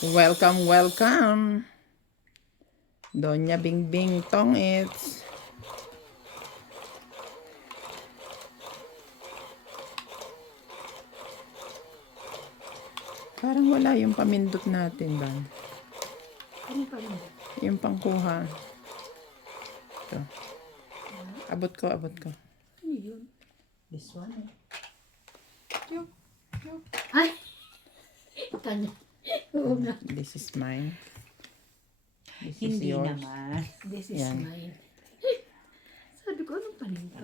Welcome, welcome. Doña Bingbing Tongits. Parang wala yung pamindot natin ba? Ano pa rin? Yung pangkuha. Ito. Abot ko, abot ko. Ano yun? This one eh. Yup, yup. Ay! Kanya. Oo nga. This is mine. This is Hindi yours. naman. This is Yan. mine. Sabi ko, anong paninta?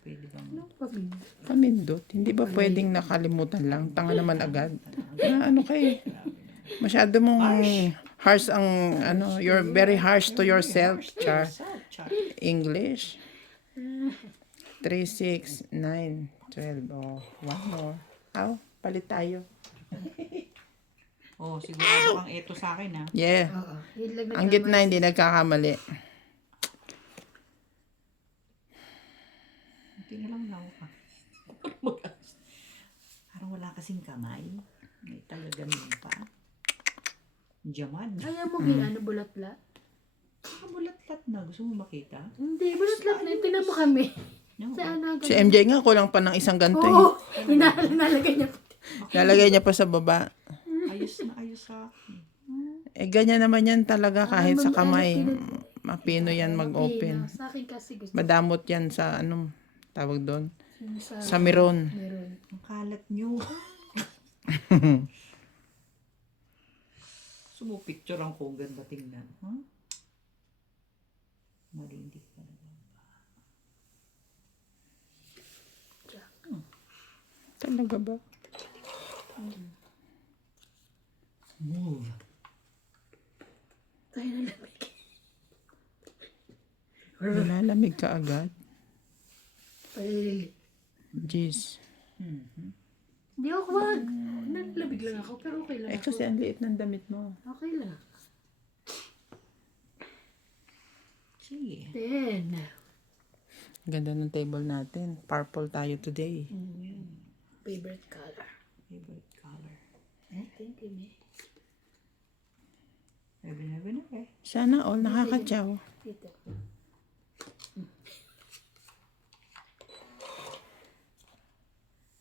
Pwede bang... Anong paninta? Pamindot. Hindi ba pwedeng nakalimutan lang? Tanga naman agad. Ano kayo? Masyado mong harsh ang ano, you're very harsh to yourself, Char. English. 3, 6, 9, 12. Oh, one more. Aw, palit tayo. Oh, sigurado kang ito sa akin, ha? Yeah. Oo. Yun lang Ang gitna hindi nagkakamali. Hindi na lang ako ka. Parang wala kasing kamay. May talagang pa. Diyaman. Ayaw mo ano, bulat-lat? Kamulat-lat na. Gusto mo makita? Hindi, bulat-lat na. Tingnan mo kami. No. Sa ano? Si MJ nga, kulang pa ng isang ganto. Oo. Inalagay niya. Lalagay niya pa sa baba. Ayos na ayos sa akin. Eh, ganyan naman yan talaga kahit sa Ano, kamay. ano, Mapino yan mag-open. Sa akin kasi gusto Madamot yan sa ano, tawag doon. yung Sa meron. meron. Ang kalat nyo. Sumupicture ang kung ganda tingnan. Huh? Malindi pa naman. Talaga ba? Move. Tayo na lamig. Nilalamig ka agad. Palili. Jeez. Hindi ako wag. Nalamig lang ako pero okay lang Eh, ako. kasi ang liit ng damit mo. Okay lang. Sige. Then, Ganda ng table natin. Purple tayo today. favorite color. Favorite color. Thank you, May. Never. Sana all nakakatsaw. Dito.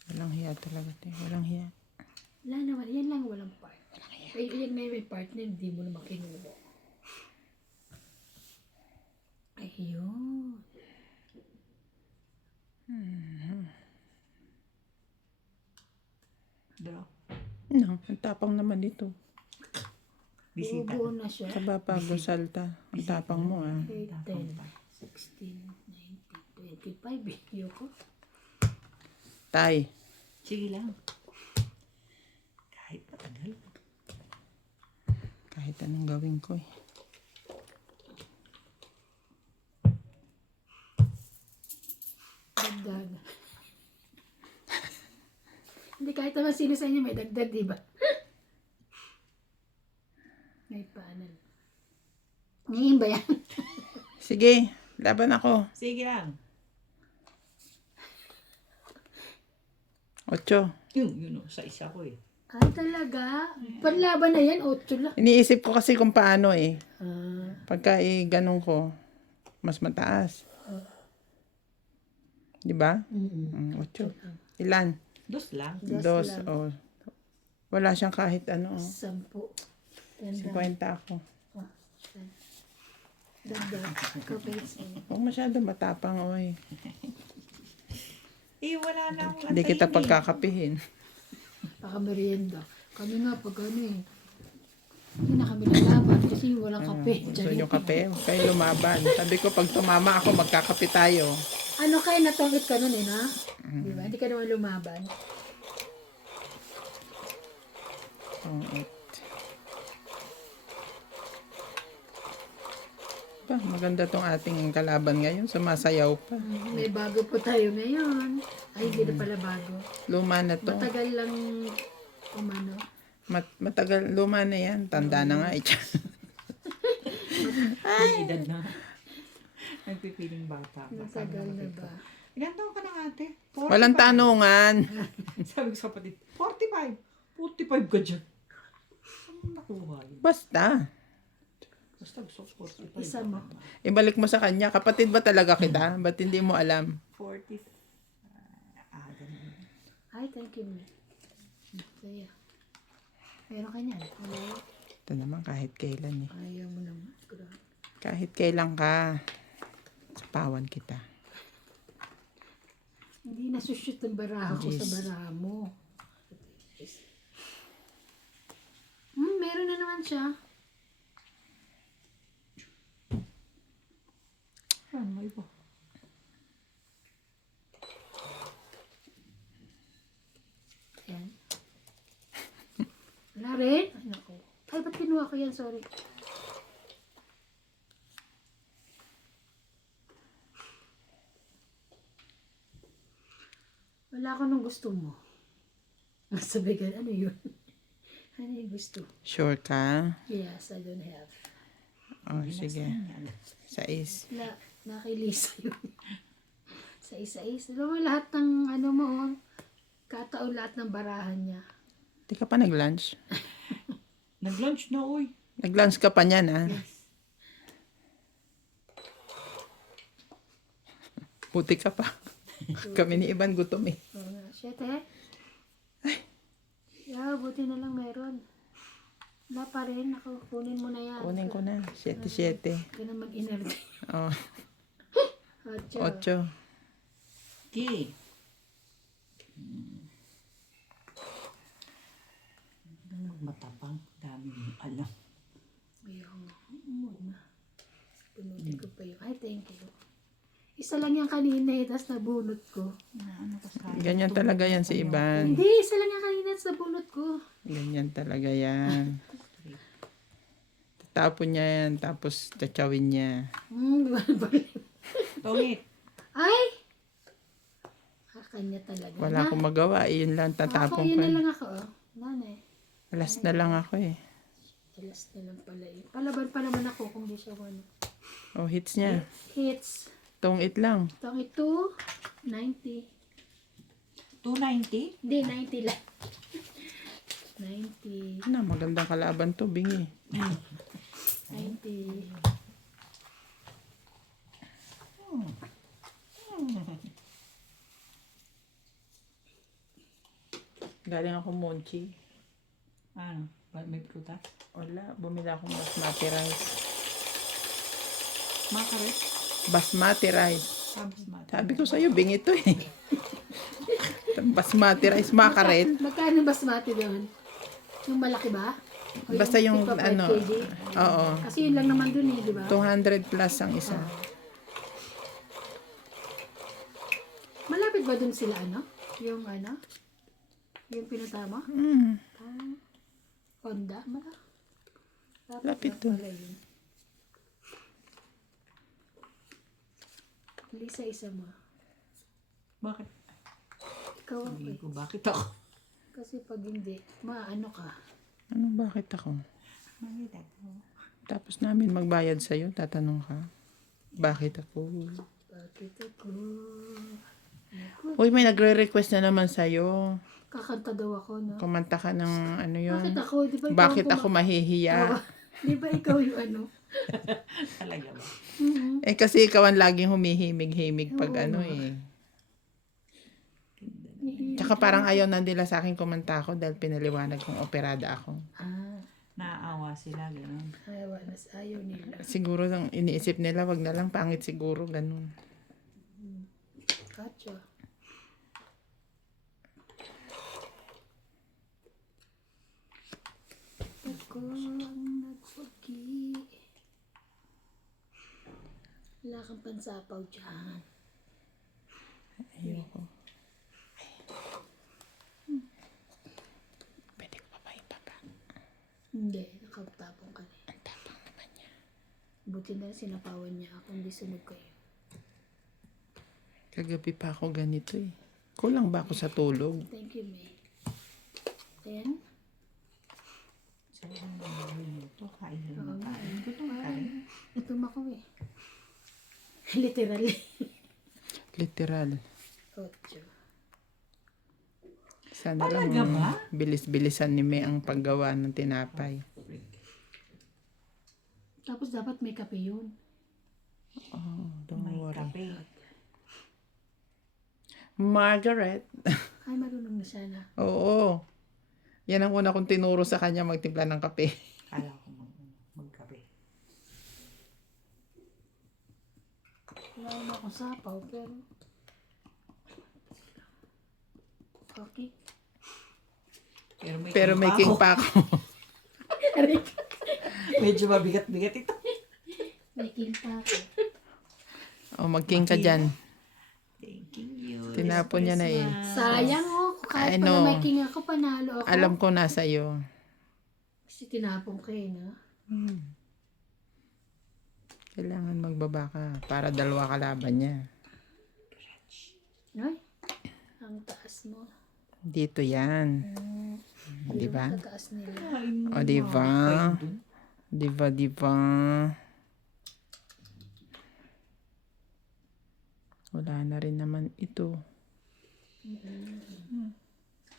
Walang hiya talaga. Walang hiya. Wala naman. Yan lang walang part. Ay, yan may part na hindi mo naman kinuha. Ayun. Draw. No, ang tapang naman dito. Bisita. Buo na siya. Kababago salta. Ang tapang mo ah. 8, 10, 16, 19, 25. Video ko. Tay. Sige lang. Kahit matagal. Kahit anong gawin ko eh. Dagdag. Hindi kahit naman sino sa inyo may dagdag, di ba? May paanan. Ngayon ba yan? Sige, laban ako. Sige lang. 8. Yun, sa isa ko eh. Ay talaga? Panlaban na yan, 8 lang. Iniisip ko kasi kung paano eh. Ah, Pagka ganun ko, mas mataas. Di ba? 8. Ilan? Dos lang. Dos. Oh. Wala siyang kahit ano. 10. 50 ako. Dagdag. Kapit. Huwag masyado matapang, oy. Eh, wala na akong Hindi kita antayin eh. pagkakapihin. Baka merienda. Kami nga pag ano eh. Hindi na kami lalaban kasi walang kape. Gusto nyo kape? Huwag kayo lumaban. Sabi ko, pag tumama ako, magkakape tayo. Ano kayo natungit ka nun eh, na? Di ba? Hindi ka naman lumaban. Oh, 8. Ba, maganda tong ating kalaban ngayon. Sumasayaw pa. May bago po tayo ngayon. Ay, hindi na pala bago. Luma na to. Matagal lang umano. Matagal, luma na yan. Tanda na nga. May edad na. Nagpipiling bata. Matagal na ba? Ilan taon ka na ate? 45. Walang tanungan. Sabi ko sa kapatid, 45. 45 ka dyan. nakuha yun? Basta. Basta gusto ko 45. Isa mo. Ibalik mo sa kanya. Kapatid ba talaga kita? Ba't hindi mo alam? 40. Ganun. Ay, thank you, me. Saya. Meron ka niyan. Hello? Ito naman kahit kailan eh. Ayaw mo naman. Grabe. Kahit kailan ka. Sapawan kita. Hindi nasushoot ang baraha ko sa Yes. baraha mo. Meron na naman siya. Ano, may iba. Ayan. Wala rin? Ay, naku. Ay, ba't kinuha ko yan? Sorry. Wala ko nung gusto mo. Sabi ka, ano yun? Ano yung gusto? Sure ka? Yes, I don't have. Oh, sige. Sais. Nakilisa yun. Sa isa-isa. Alam mo, lahat ng ano mo, oh, kataon lahat ng barahan niya. Di ka pa nag-lunch? Nag-lunch na, uy. Nag-lunch ka pa niyan, ha? Puti ka pa. Kami ni Ivan gutom eh. Oo nga. Shit eh. Yeah, buti na lang meron. Wala pa rin. Ako, kunin mo na yan. Kunin ko na. 7-7. Ka na mag-energy. Oh, Ocho. 8. Okay. Matapang. Dami mong alam. Ayun. Muna. Punutin ko pa yun. Ay, thank you. Isa lang yan kanina eh, tapos nabunot ko. Ano ka sa Ganyan talaga yan si Ivan. Hindi, isa lang yan kanina tapos nabunot ko. Ganyan talaga yan. Tatapon niya yan, tapos tatsawin niya. Tongit. Ay! Kanya talaga. Wala akong magawa. Yun lang, Ako, tatapon yun ko. na lang ako. Oh. Nanay. Alas na lang ako eh. Alas na lang pala eh. Palaban pa naman ako kung di siya ano. Oh, hits niya. Hits. Tong-it lang. Itong ito, 90. 290? Hindi, 90 lang. 90. Na, magandang kalaban to, bingi. 90. Galing ako Monchi. Ano? May prutas? Wala, bumili akong basmati rice. Makaret? Basmati rice. Sabs mata. Sabi ko sa'yo, bingi to eh. Basmati rice, makarel. Magkano basmati doon? Yung malaki ba? O Basta yung 55 ano, kg? oo. Kasi yun lang naman dun eh, di ba? 200 plus ang isa. Malapit ba dun sila ano? Yung ano? Yung pinunta mo? Mm. Honda? Lapit lang dun. pala yun. Isa-isa mo. Bakit? Ikaw ang Hindi ko bakit ako? Kasi pag hindi, maano ka. Ano, bakit ako? Bakit ako? Tapos namin magbayad sa'yo, tatanong ka. Bakit ako? Bakit ako? Uy, may nagre-request na naman sa'yo. Kakanta daw ako, no? Kumanta ka ng ano yun. Bakit ako? Di ba ikaw Bakit ang ako mahihiya? Oo. Di ba ikaw yung ano? Talaga ba? Mhm. Eh kasi ikaw ang laging humihimig-himig pag Oo ano nga. eh. Tsaka parang ayaw na nila sa akin kumanta ako dahil pinaliwanag kong operada ako. Ah, Naaawa sila, gano'n. ayaw nila. Siguro lang iniisip nila, wag na lang, pangit siguro, ganun. Katya. Ako ang nagpagi. Wala kang pansapaw dyan. Ayoko. Pwede ko pa ba ibaba? Hindi, nakatapong ka na. Ang tapang naman niya. Buti na sinapawan niya ako, hindi sunog kayo. Kagabi pa ako ganito eh. Kulang ba ako sa tulog? Thank you, May. Then, Sabi ko naman ito, kain na Oo naman nga kain. Gutom ka rin. gutom ako eh. Literally. Literal. 8. Sana lang Talaga ba? bilis-bilisan ni May ang paggawa ng tinapay. Tapos dapat may kape yun. Oh, don't May worry. kape. Margaret. Ay, marunong na siya na. Oo. Yan ang una kong tinuro sa kanya magtimpla ng kape. Kala ko magkape. Wala na akong sapaw, pero... Okay. Pero may king pa ako. Medyo mabigat-bigat ito. May kinta ako. Mag-king ka dyan. Thank you. Tinapon niya na eh. Sayang oh. Kahit I pala know. may king ako, panalo ako. Alam ko nasa iyo. Kasi tinapon ko eh, no? Kailangan magbaba ka para dalawa kalaban niya. Ay, ang taas mo. Dito yan. Di ba? Sa taas nila. O, di ba? Di ba? Wala na rin naman ito.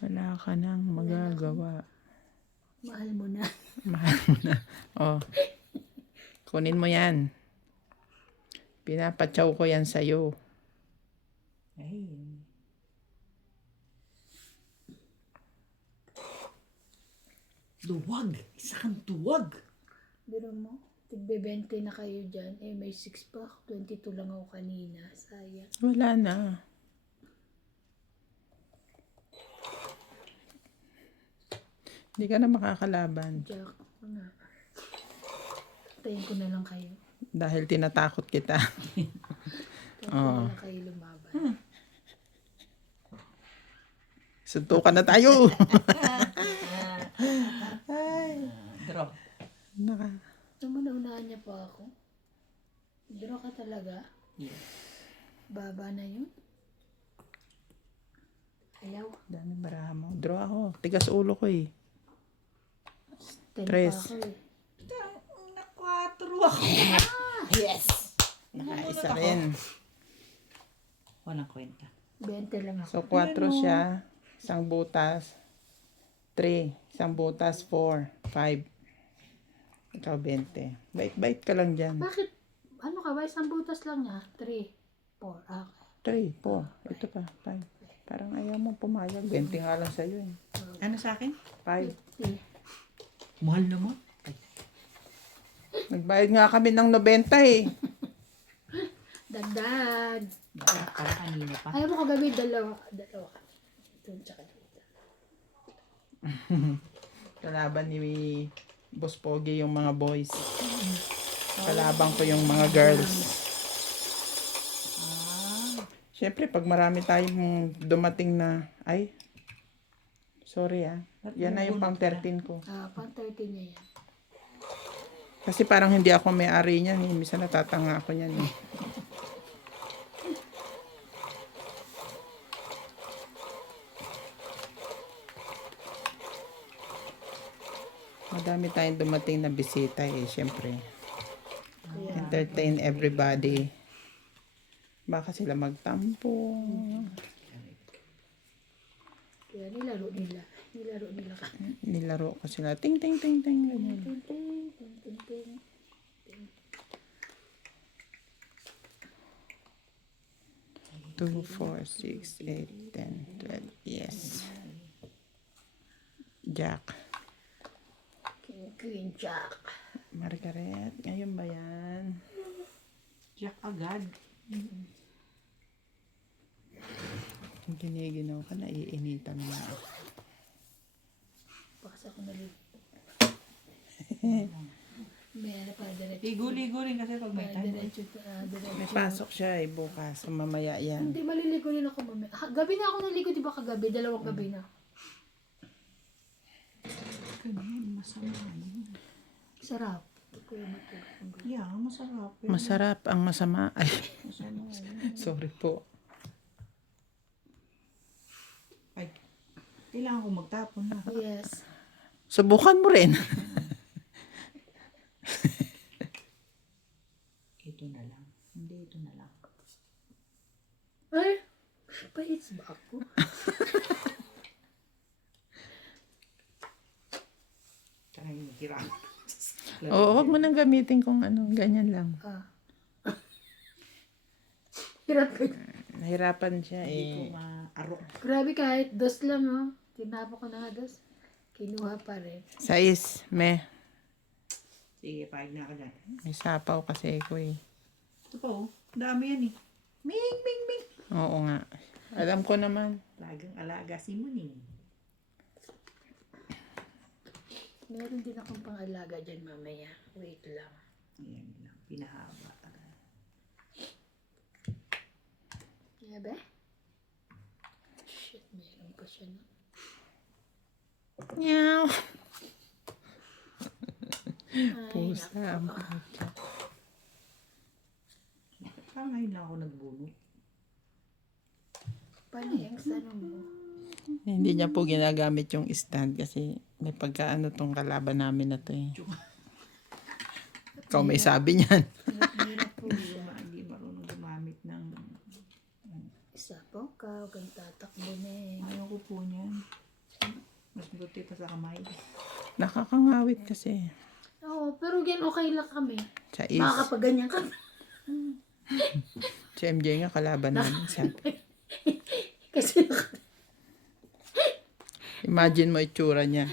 Wala ka nang magagawa. Mahal mo na. Mahal mo na. O. Kunin mo yan. Pinapatsaw ko yan sa'yo. Ay. Duwag. Isang duwag. Biro mo, tigbe-20 na kayo dyan. Eh, may 6 pa. 22 lang ako kanina. Sayang. Wala na. Hindi ka na makakalaban. Jack, ano? Tayin ko na lang kayo. Dahil tinatakot kita. Tayin ko na lang kayo lumaban. Suntukan na tayo. Draw. Naka. Naman niya pa ako. Draw ka talaga? Yes. Baba na yun? Ayaw. Dami baraha mo. Draw ako. Tigas ulo ko eh. 10 Tres. pa ako eh. Na-4 ako. Yes! Nakaisa rin. Walang kwenta. 20 lang ako. So, 4 siya. Isang butas. 3. Isang butas. 4. 5. Ikaw 20. Bait-bait ka lang dyan. Bakit? Ano ka ba? Isang butas lang niya. 3, 4. Okay. 3, 4. Ito pa. 5. Parang ayaw mo pumayag. 20 nga lang sa'yo eh. Ano sa akin? 5. 50. Mahal naman. Nagbayad nga kami ng 90 eh. Dagdag. Para kanina pa. Ayaw mo kagabi, dalawa. Ito, tsaka dito. Kalaban ni Boss Pogi yung mga boys. Kalaban ko yung mga girls. Siyempre, pag marami tayong dumating na, ay, sorry yan na yung pang 13 ko. Pang 30 niya yan. Kasi parang hindi ako may-ari niyan eh. Minsan natatanga ako niyan eh. Madami tayong dumating na bisita eh, siyempre. Entertain everybody. Baka sila magtampo. Kaya nilaro nila. Nilaro ko sila. Ting, ting, ting, ting. Ganyan. Ting, ting, ting, ting, ting. 2, 4, 6, 8, 10, 12. Yes. Jack. Queen Jack. Margaret, ngayon ba yan? Jack agad. Giniginaw ka, naiinitan mo. Pakas ako naligo. May ano pa, diretso. Ligo-ligo rin kasi pag may time. Diretso. May pasok siya eh, bukas. So mamaya yan. Hindi, maliligo rin ako mamaya. Gabi na ako naligo, di ba kagabi? 2 gabi na. Ganyan, masama. Sarap. Kuya matulog. Yeah, masarap. Masarap ang masama. Ay, Masama. sorry po. Ay, kailangan ko magtapon na. Yes. Subukan mo rin. Ito na lang. Hindi, ito na lang. Ay, pahits ba ako? hirapan. Oo, wag mo nang gamitin kung ano, ganyan lang. Ah. Hirap ko. Nahirapan siya Hindi ko eh. maarok. Grabe kahit dos lang, oh. Tinapa ko na nga dos. Kinuha pa rin. Sais, Sige, pahig na ka dyan. may sapaw kasi ko eh. Ito pa oh. Dami yan eh. Ming, ming, ming. Oo nga. Alam ko naman. Lagang alaga si Muning. Meron din akong pang-alaga dyan mamaya. Wait lang. Ayan lang. Pinahaba talaga. Kaya ba? Shit, meron pa siya no. Meow. Ay, Pusa ang nako. pusa. Parang ngayon lang ako nagbuno. Paano yung ano mo? Hindi niya po ginagamit yung stand kasi may pagkaano tong kalaban namin na to eh. Ikaw may sabi niyan. Hirap po siya. Hindi marunong gumamit ng... Isa po ka, huwag kang tatakbo na eh. Ayoko po niyan. Mas buti pa sa kamay. Nakakangawit kasi. Oo, pero gan okay lang kami. Sa is. Makakapaganyan kami. Si MJ nga kalaban namin. Sabi. Kasi Imagine mo itsura niya.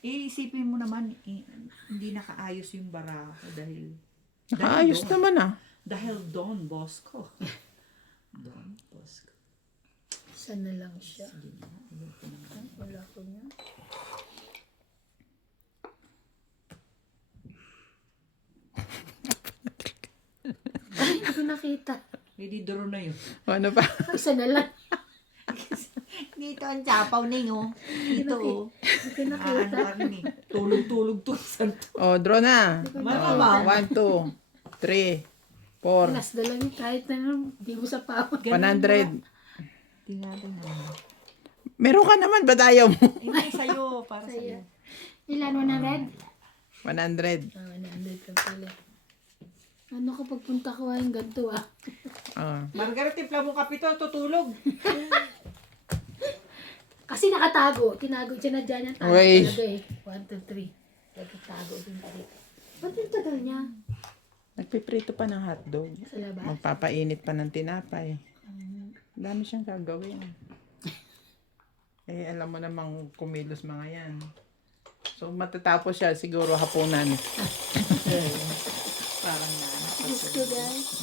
Iisipin mo naman, hindi nakaayos yung bara ko dahil... Nakaayos dahil naman ah. Dahil Don Bosco. Don Bosco. isa na lang siya. Sige na, ayoko na. Ay, wala ko niya. Ay, hindi ko nakita. Ready draw na yun. O, ano pa? Isa na lang. Dito ang tsapaw ninyo. Dito oh. Hindi ko nakita. Ano kami ni? Tulog-tulog to. O, draw na. Mama. 1, 2, 3, 4, Last na lang yun. Kahit na lang, di mo sa pawag. 100. Tingnan mo. Meron ka naman, ba't ayaw mo? Hindi, sa'yo. Para Sa'yo. sa'yo. Ilan mo na red? 100. 100 lang pala. Ano kapag punta ko ay ganito ah. Ah. Margaret, tipla mo kapito. Tutulog. Kasi nakatago. Tinago siya na dyan yung tago Uy. talaga eh. 1, 2, 3. Nagtatago din dito. Ba't yung tagal niya? Nagpiprito pa ng hotdog. Sa labas? Magpapainit pa ng tinapay. Dami siyang gagawin. Eh, alam mo namang kumilos mga yan. So, matatapos siya siguro hapunan. Parang na. Gusto guys.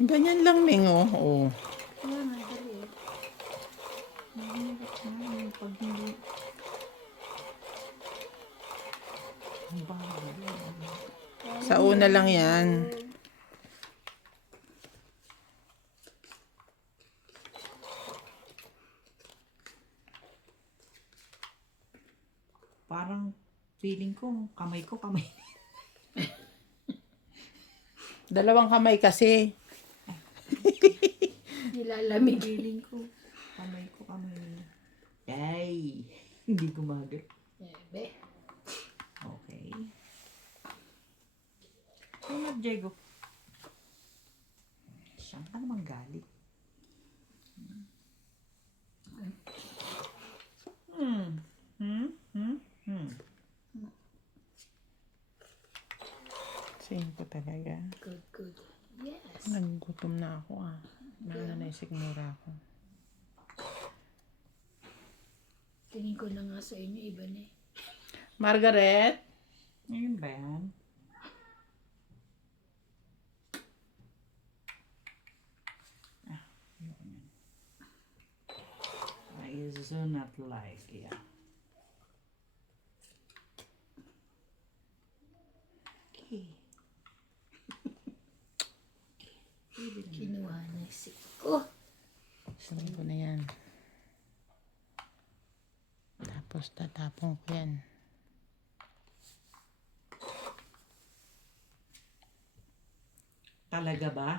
Ganyan lang, Ming, oh. Oh. Kaya nga, dali eh. Pag hindi. Ang bago. Sa una lang yan. Parang feeling ko, kamay. Dalawang kamay kasi. Nilalamig. Feeling ko, kamay. Ay, hindi gumagal. Ebe. Okay. Tulad, Diego. Saan ka naman galit? Singko talaga. Good. Yes. Nagutom na ako ah. Nananaysikmura ako. Tingin ko na nga sa inyo, iba na eh. Margaret? Ngayon ba yan? I do not like, yeah. Okay. Kinuha na si ko. Sabi ko na yan. Tapos tatapon ko yan. Talaga ba?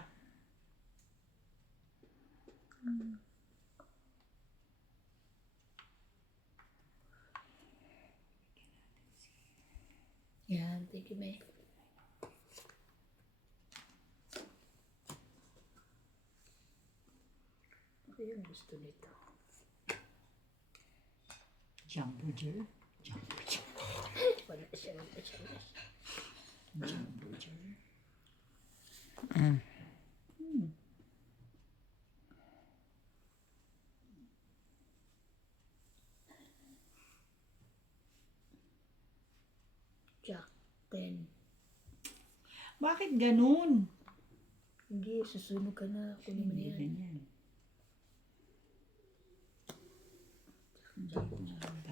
Yan, thank you, May. kaya gusto nito? Jumbo Jar. Jumbo Jar. Wala siya, wala siya, wala siya. Jumbo Jar. Jack 10. Bakit ganun? Hindi, susunog ka na. Kunin mo na yan. Ganyan.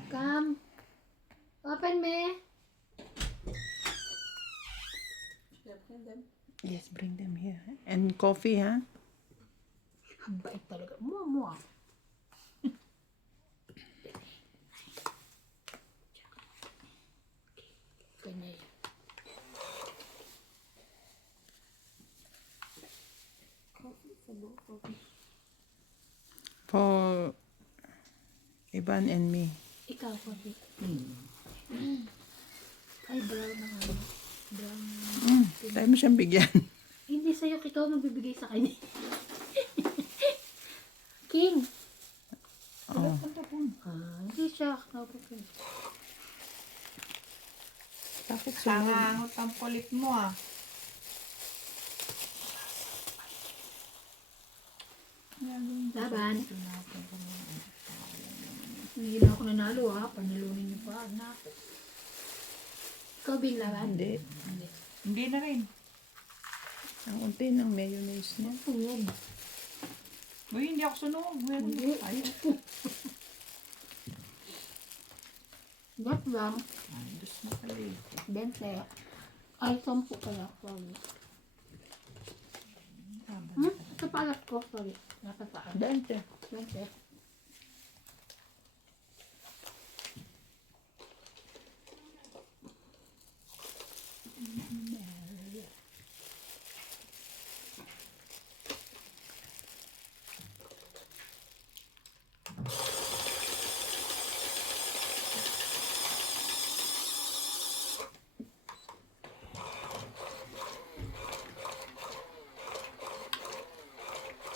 Come. Open me. Yes, bring them here. And coffee, ha? Ang bait talaga. Mua. Kanya yan. For Ivan and me. Ikaw, Kobe. Ay, brown na nga. Brown na. Tayo mo siyang bigyan. Hindi sa'yo, ikaw magbibigay sa kanya. King. Oh. Hindi siya. Kapag Bakit sunog? Sangangot ang kulit mo ah. laban. Hindi na ako nanalo ha. Panalunin niyo pa. Nako. Ikaw Bing laban? Hindi. Hindi. Hindi na rin. Ang unti ng mayonnaise niya. Tuwag. Uy, hindi ako sunog. Meron Hindi. Ay, Gat lang. dos na pala eh. 20. Ay, 10 pala. Sorry. Ito pala ko. Sorry. Nasa saan? Dante. 20.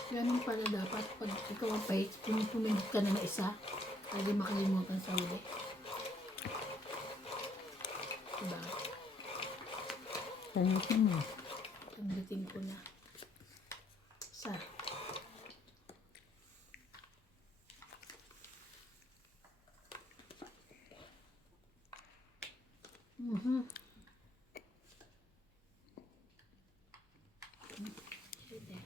Ganun pala dapat pag ikaw ang pahit, pumindot ka na ng isa, pwede makalimutan sa uli. Diba? Pangit naman. Pindutin ko na. Isa. Sige.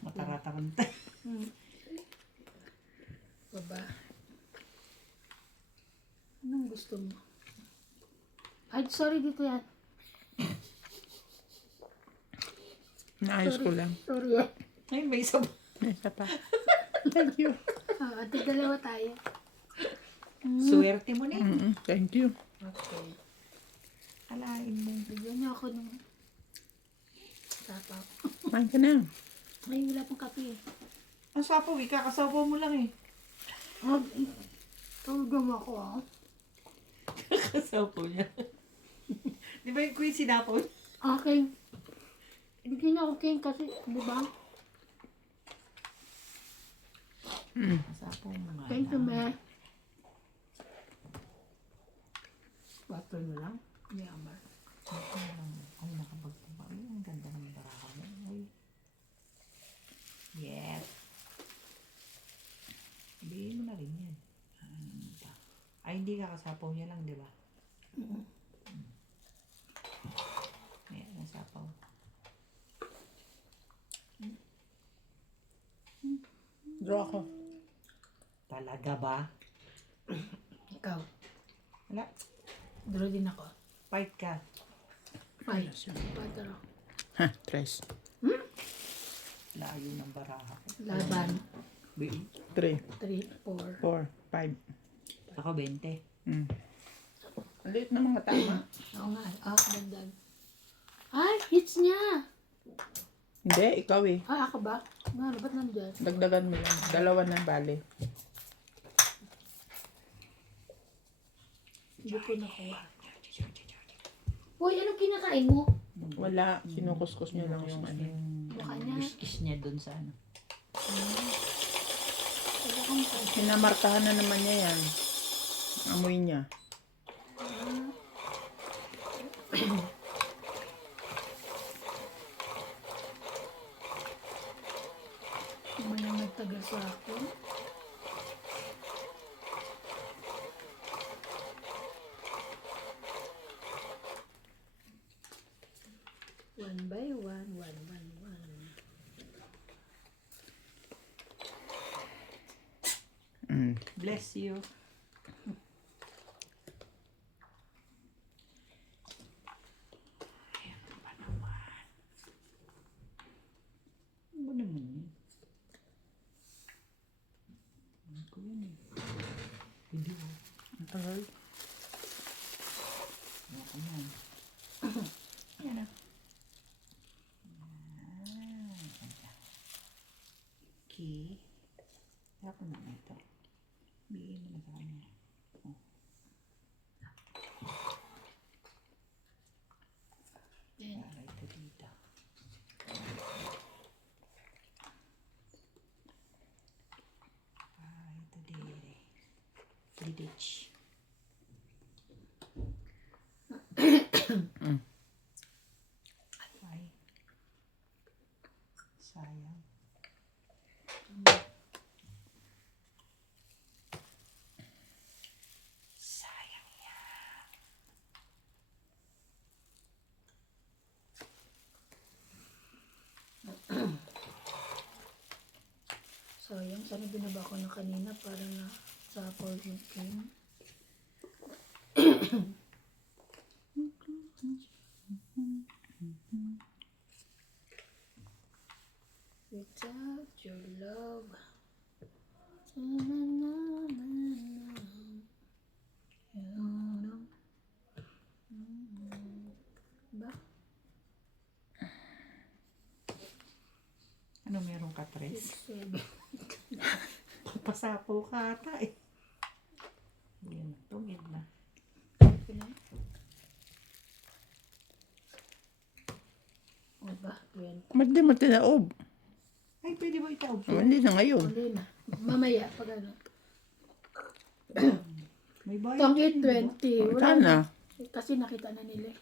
Matarataranta. Baba. Anong gusto mo? Ay, sorry dito yan. Naayos ko lang. Sorry yan. Ay, may isa pa. May isa pa. Thank you. At dalawa tayo. Swerte mo na eh. Thank you. Okay. Alain mo. Bigyan niyo ako ng sapaw. Kumain ka na. Ay, wala pang kape. Ang sapaw, ikakasapaw mo lang eh. Tulog mo ako ah. Kasapaw niya. Di ba yung queen sinapaw? Okay. Bigyan niyo ako King kasi, di ba? Kasapaw mo nga. Thank you, me. Water mo lang. Yamar. Ay, nakapagtaba. Ay, ang ganda ng baraka mo. Ay. Yes. Ibihin mo na rin yan. Ay, hindi ka kasapaw niya lang, di ba? Ayan, nasapaw. Draw ako. Talaga ba? Ikaw. Wala. Draw din ako. Fight ka. Five. Patro. Ha, tres. Layo ng baraha. Laban. 3, 3, 4. 4, 5. Ako 20. Mm. Ang liit na mga tama. Oo nga. Dagdag. Ay, hits niya. Hindi, ikaw eh. Ako ba? Ano, ba't nandyan? Dagdagan mo yan. Dalawa na bale. Hindi ko nakuha. Uy, anong kinakain mo? Wala, kinukuskus niyo lang yung ano. Mukha niya. Kiss niya dun sa ano. Wala kang Hinamarkahan na naman niya yan. Amoy niya. may nagtaga sa akin. One by one, one by one. Bless you. Ano naman yun? Ano ko yun eh? Hindi oh. Ang tagal. Ako yan. Yan ah. Okay. Kaya ko naman ito. Bigyan mo na sa kanya. Oh. Then, Para ito dito. Para ito dito. Didich. Ay. Sayang. Sayang yan. sayang, sana binaba ko na kanina para na sa yung game. Without your love. Ba? Ano meron ka, Tres? 6, 7. Pasapo ka ata eh. Yan, tungid na. O ba? 20. Ba't di mo tinaob? Ay, pwede ba itaob? Hindi na ngayon. Hindi na. Mamaya, pag ano. May bayad. Tangit 20. Wala Sana. Kasi nakita na nila.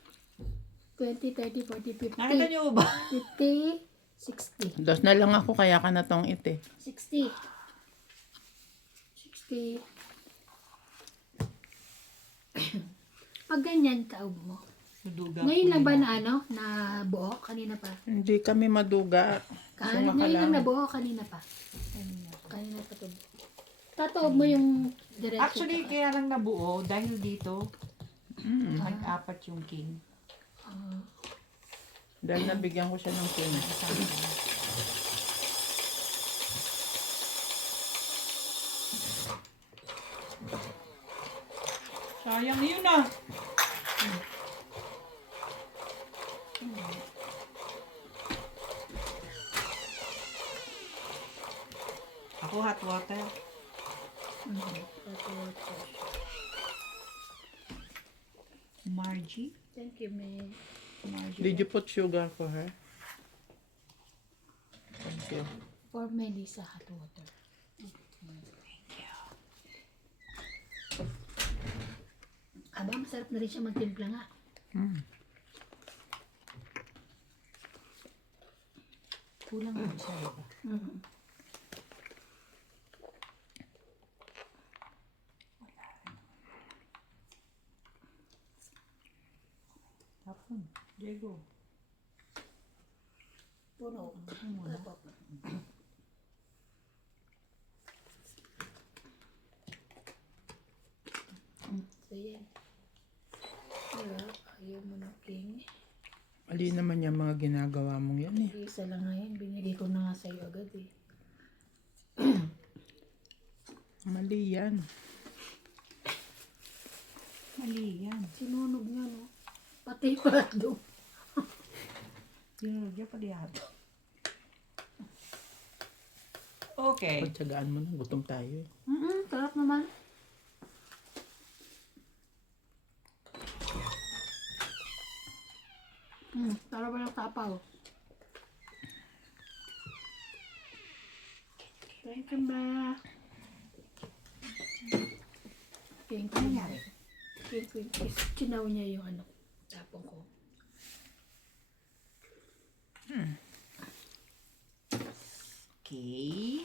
20, 30, 40, 50. Nakita niyo ba? 50, 60. Dos na lang ako kaya ka na tong ite. 60. 60. Pag ganyan kaob mo. Suduga Ngayon ko lang ba yun. na ano? Na buo? Kanina pa. Hindi kami maduga. Ngayon lang na buo? Kanina pa. Kanina pa to. Tataob mo yung diretso. Actually, tsaka- kaya lang nabuo dahil dito, nag-apat yung king. Dahil nabigyan ko siya ng king. Sayang yun ah. Ako hot water. Margie? Thank you, May. Margie. Did you put sugar for her? Thank you. For Melissa hot water. Aba, masarap na rin siya magtimpla nga. Kulang mo siya, diba? Tapon. Diego. Puno. Ano mo na? yan. Wala, ayaw mo na king. Mali naman yung mga ginagawa mong yan eh. Isa lang ngayon, binigay ko na nga sa'yo agad eh. Mali yan. Mali yan. Sinunog niya, no? Pati hotdog. Sinunod niya pa diyato. Okay. Pagtsagaan mo na, gutom tayo eh. Sarap naman. Sarap ba ng tapaw? Thank you, ba? Thank Ano you. nangyari? Thank you. Chinaw niya yung ano, tapong ko. Okay.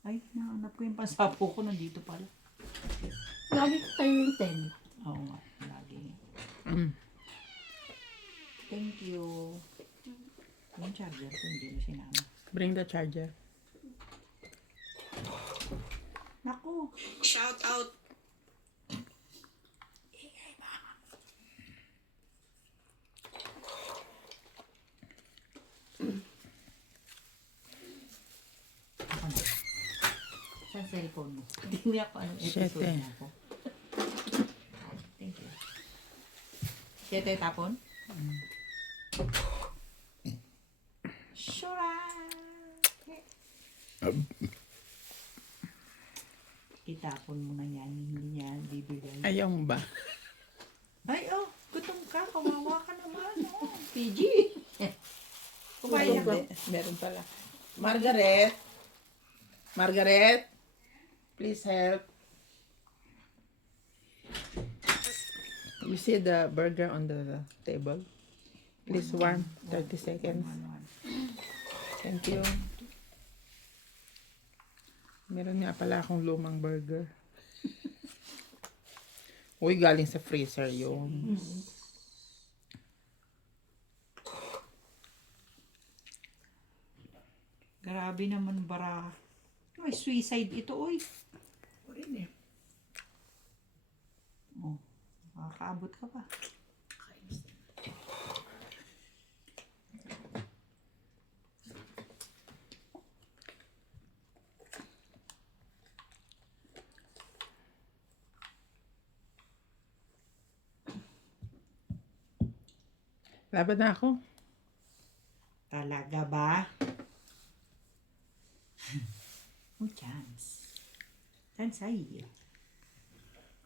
Ay, nahanap ko yung pansapo ko. Nandito pala. Lagi ko tayo yung 10. Oo nga. Lagi. Mm. Thank you. Yung charger ko, hindi na sinama. Bring the charger. Naku. Shout out. Ako na. Sa cellphone mo. Hindi ako ano episode Siyete. na ako. Thank you. 7 tapon? Sure. Itapon mo na yan. Hindi niya bibigay. Ayaw mo ba? Ay, oh. Gutom ka. Kawawa ka naman. Oh. PG. Kumain Hindi, ka. meron pala. Margaret? Margaret? Please help. You see the burger on the table? Please warm. 30 seconds. Thank you. Meron nga pala akong lumang burger. Uy, galing sa freezer yun. Grabe naman bara. May suicide ito, oy. Rin eh. Oh, makakaabot ka pa. Laban na ako. Talaga ba? No chance. Chance ay.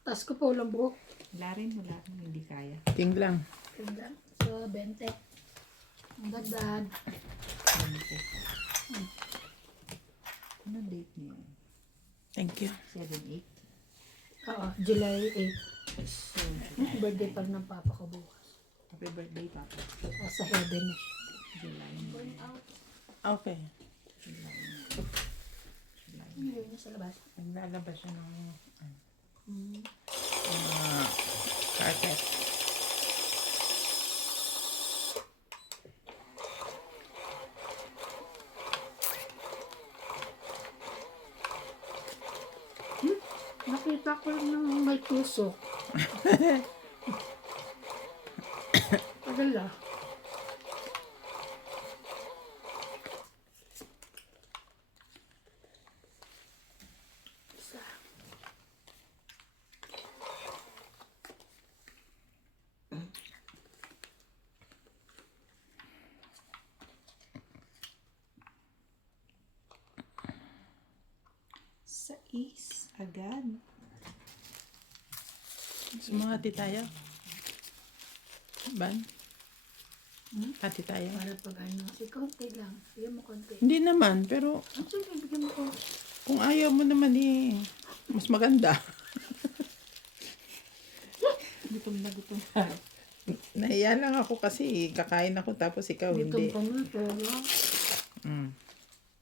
Tas ko pa ulang buhok. Wala rin, hindi kaya. King lang. Ganda. So, 20. Ang dagdag. Bante. Ano date niya? Thank you. 7-8? Oo, July 8. So, Birthday pa ng papa ko bukas. happy birthday, Papa. Sa heaven eh. July. Okay. Ano yun sa labas? Naglalabas siya ng Mm. carpet. Nakita ko ng may puso. Tagal ah. Isa. Sais agad. Sumangati tayo. Ban? Hati tayo. Para pag ano, si konti lang. Bigyan mo konti. Hindi naman, pero Ang sige, bigyan mo konti. kung ayaw mo naman eh, mas maganda. Gutom na gutom na. Nahiya lang ako kasi kakain ako tapos ikaw Gutom hindi. pa mo, pero Mm.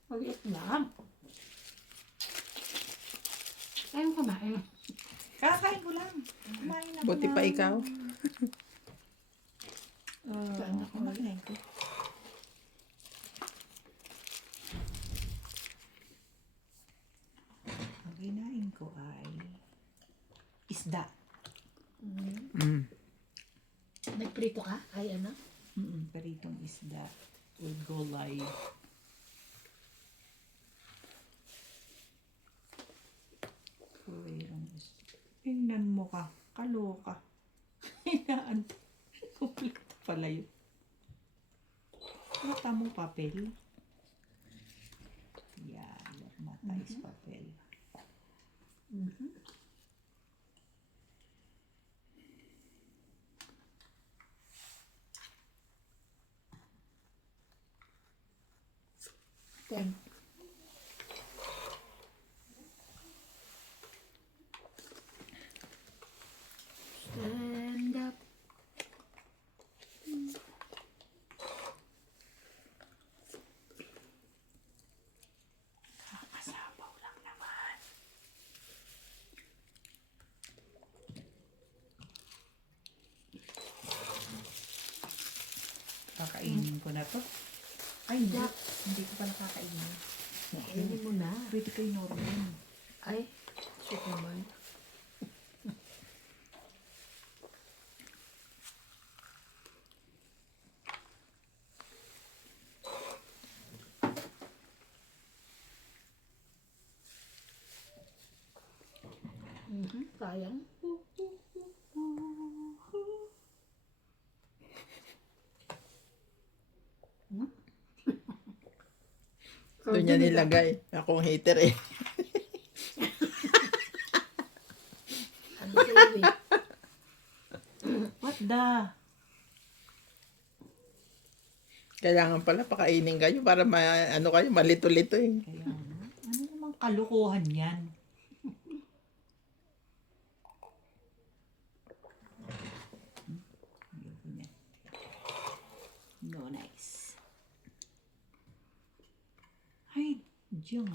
mag-iit lang. Ayun kumain. Kakain ko lang. Kumain ako Buti pa lang. ikaw. Kain ako lang. kinain ko ay isda. Mm. Nagprito ka? Ay, ano? Peritong isda with gulay. Purong isda. Tingnan mo ka. Kaloka. Hinaan. Kompleto pala yun. Mata mo papel. Yan. Mata is papel. Ten. Stand up. Kakasabaw lang naman. Kakainin ko na to. Ay, hindi. Hindi ko pa nakakainin. Kainin mo na. Pwede kay Norman. Ay, Superman. Sayang. Doon niya nilagay. Akong hater eh. Ano sa'yo eh? What the? Kailangan pala pakainin kayo para ano kayo, malito-lito eh. Kaya ano namang kalukuhan yan? Ayoko niya. No, nice. Ay, Jung.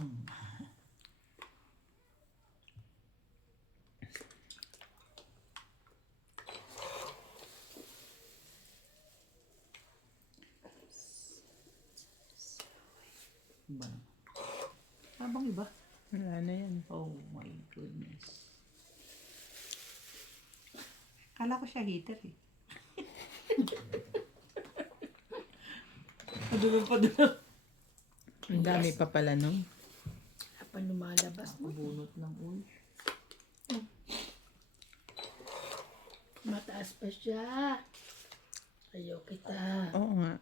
Ba? Habang iba? Wala na yan. Oh my goodness. Kala ko siya heater eh. Padulong. Ang dami pa pala nun. Apa lumalabas mo? Bunot ng ulo. Mataas pa siya. Ayaw kita. Oo nga.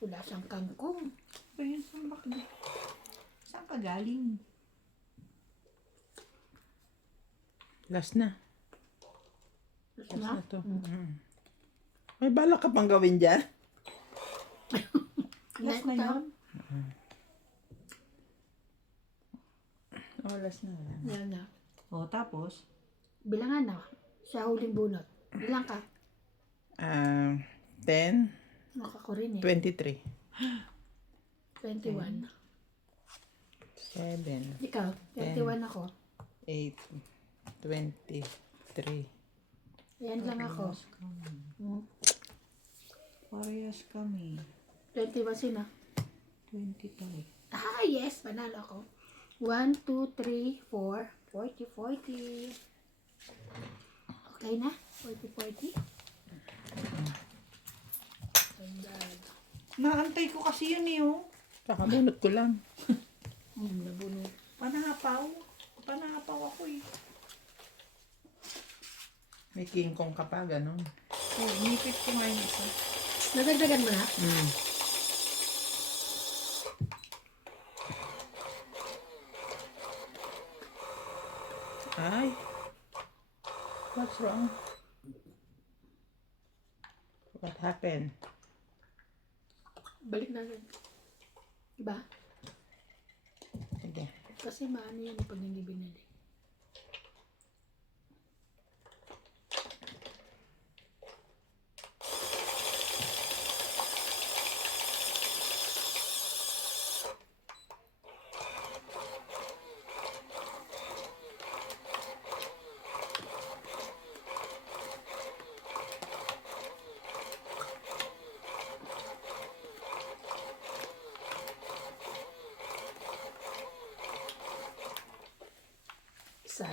Wala siyang kangkong. Ayun, saan ka galing? Last na. Tapos Last na? na to. May balak ka pang gawin dyan? Last na yun? Oh, last na. Yan na. O, tapos? Bilangan na. Sa huling bunot. Bilang ka. 10, Nakako rin eh. 23, 21. 7, Ikaw, 21 ako. 8, 23. Ayan lang ako. Parehas kami. 21 sino? 23. Ah, yes. Panalo ako. 1, 2, 3, 4. 40, 40. Okay na? 40, 40. Naantay ko kasi yun eh, oh. Kakabunot ko lang. Nabunod. Panahapaw ako eh. May king kong ka pa, ganun. Oh, nipit ko nga yung isa. Nadagdagan mo na? Ay. What's wrong? What happened? Balik natin. Diba? Sige. Kasi maano yan pag hindi binalik. isa.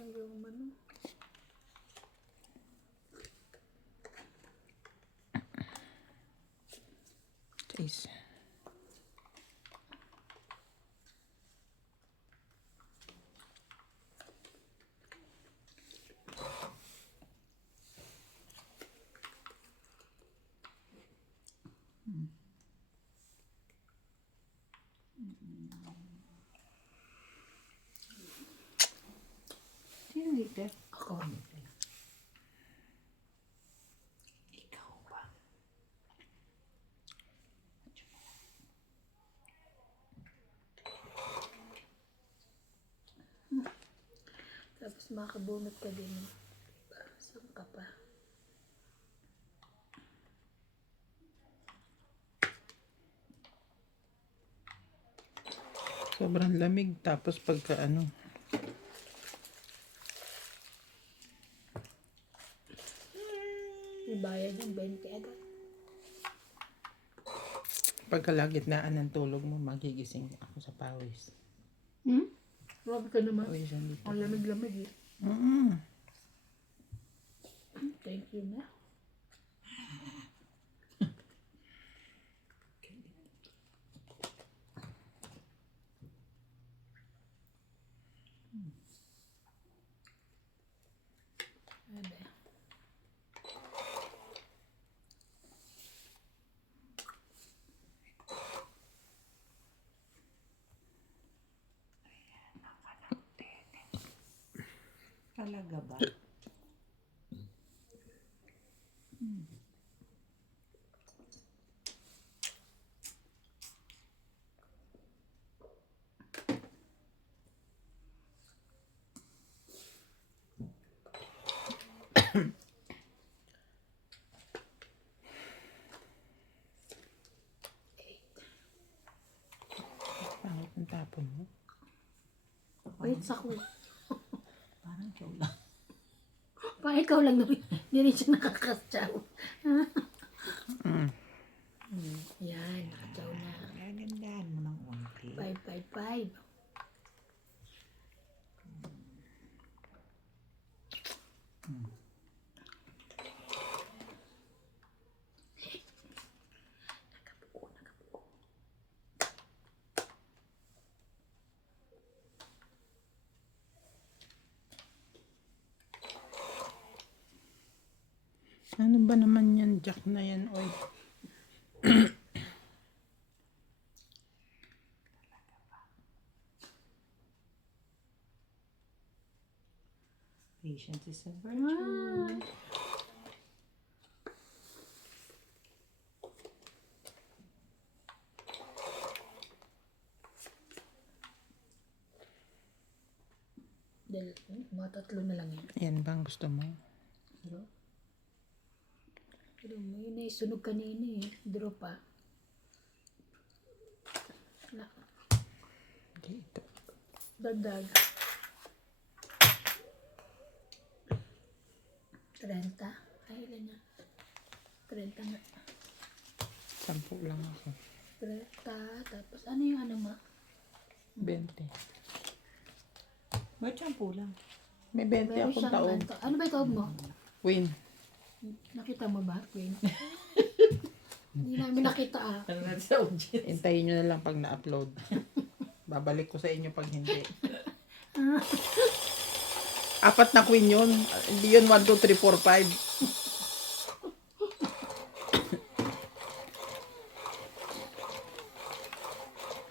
Ayaw man. Jeez. Sino dito? Ako. Ikaw ba? Tapos makabunot ka din. Saan ka pa? Sobrang lamig. Tapos pagka ano, Ibayad yung 20 agad. pagkalagitnaan ng tulog mo, magigising ako sa pawis. Hmm? Grabe ka naman. Pawisan dito. Ang lamig-lamig eh. Mm. Thank you na. Abe. Talaga ba? Pangit ang tapon mo. Wait, sako. Parang ikaw lang. Pa, ikaw lang naman. Hindi rin siya nakakasyaw. Yan, nakasyaw na. Gagandahan mo ng unti. 555. Nakabuo, nakabuo. Ano ba naman yan? Jack na yan, oy. Patience is a virtue. Dahil, mga tatlo na lang yan. Yan bang gusto mo? Pero may naisunog kanina eh. Draw pa. Na, Dito. dagdag. 30. Ay, ilan na? 30 nga. 10 lang ako. 30. Tapos ano yung ano ma? 20. Ba't shampoo lang? May 20 Meron akong siyang taon. ganito. Ano ba ikaw mo? Win. Nakita mo ba, Queen? Hindi namin nakita ah. Ano na sa audience? Hintayin nyo na lang pag na-upload. Babalik ko sa inyo pag hindi. 4 na queen yun. Hindi yun 1, 2, 3, 4, 5.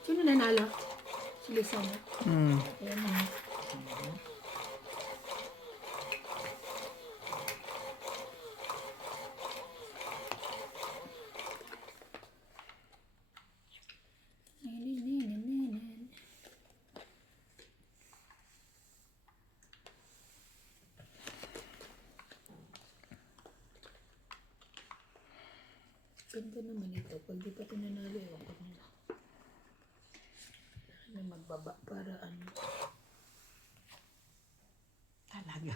Sino nanalo? Si Lisa na. Ayan na. Ganda naman ito. Pag di pa tinanalo, ewan ko nila. baba para ano. Talaga.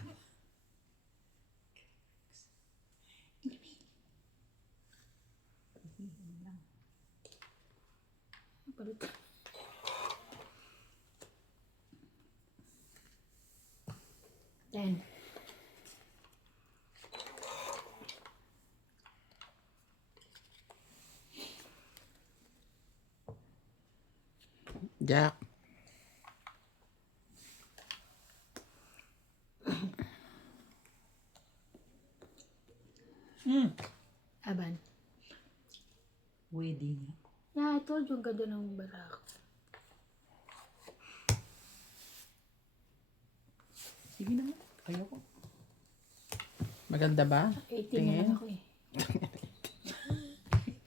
Palit. Ten. Jack. Aban. Wedding. Yeah, I told you, ang ganda ng barak. Sige naman. Ayoko. Maganda ba? 18 na Tingin. lang ako eh.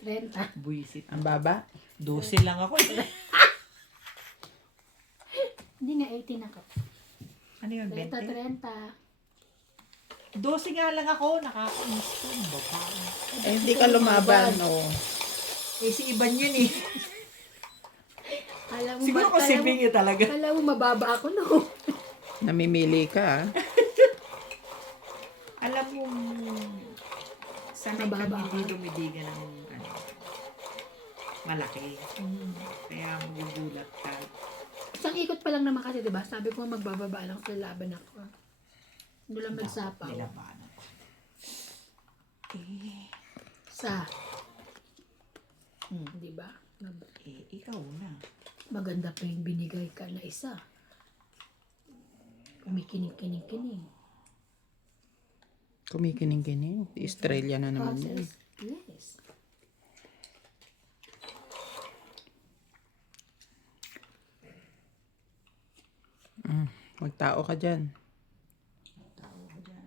30. Buisit. Ang baba? 12 lang ako. Hindi nga, 18 ako. Ano yun? 30, 20? 12 nga lang ako. Nakakainis ko. Babae. Eh, hindi ka lumaban. Oo. Eh, si Iban yun eh. Alam mo, Siguro ko si Bing talaga. alam mo, mababa ako, no? Namimili ka, ah. Alam mo, sanay kang Mababa hindi ka. dumidigan ng ano, malaki. Kaya magugulat ka. Isang ikot pa lang naman kasi, di ba? Sabi ko magbababa lang sa laban ako. Hindi lang magsapaw. Nilabanan ko. Sa. Di ba? Ikaw na. Maganda pa yung binigay ka na isa. Kumikinig-kinig-kinig. Kumikining-kining. Australia na naman yan. Yes. Magtao ka dyan. Tao ko dyan.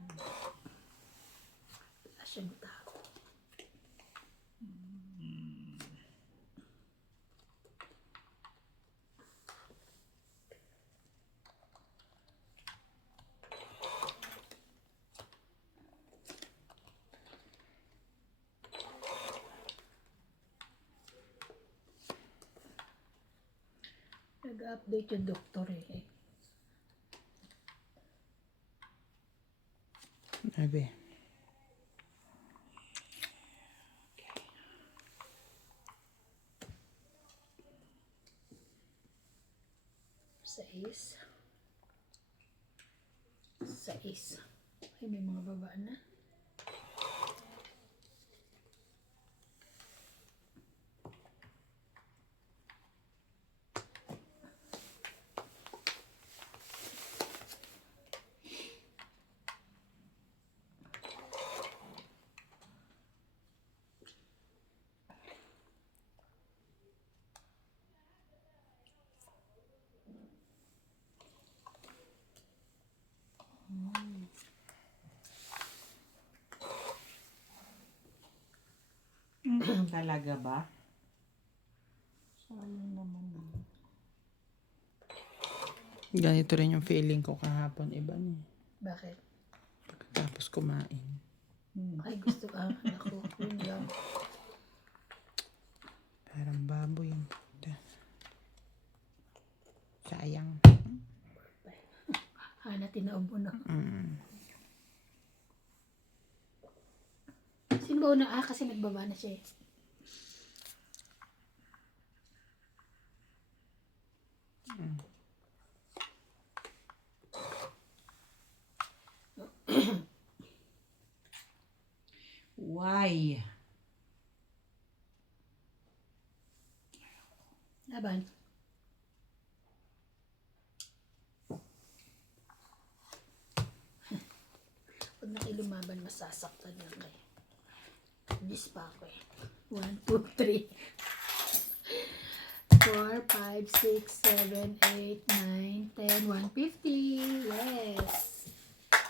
Wala siyang tao. Nag-update yung doktor eh. Sabi. Sais. Ay, may mga baba na. Talaga ba? Sayang naman. Ganito rin yung feeling ko kahapon. Iba niya. Bakit? Tapos kumain. Ay, gusto ka. Naku, yun lang. Parang baboy. Sayang. Hana, tinaob mo na. Sino ba una? Kasi nagbaba na siya eh. Why? Laban. Pag nakilumaban, masasaktan lang kayo. This pa ako eh. 1, 2, 3. 4, 5, 6, 7, 8, 9, 10, 150. Yes.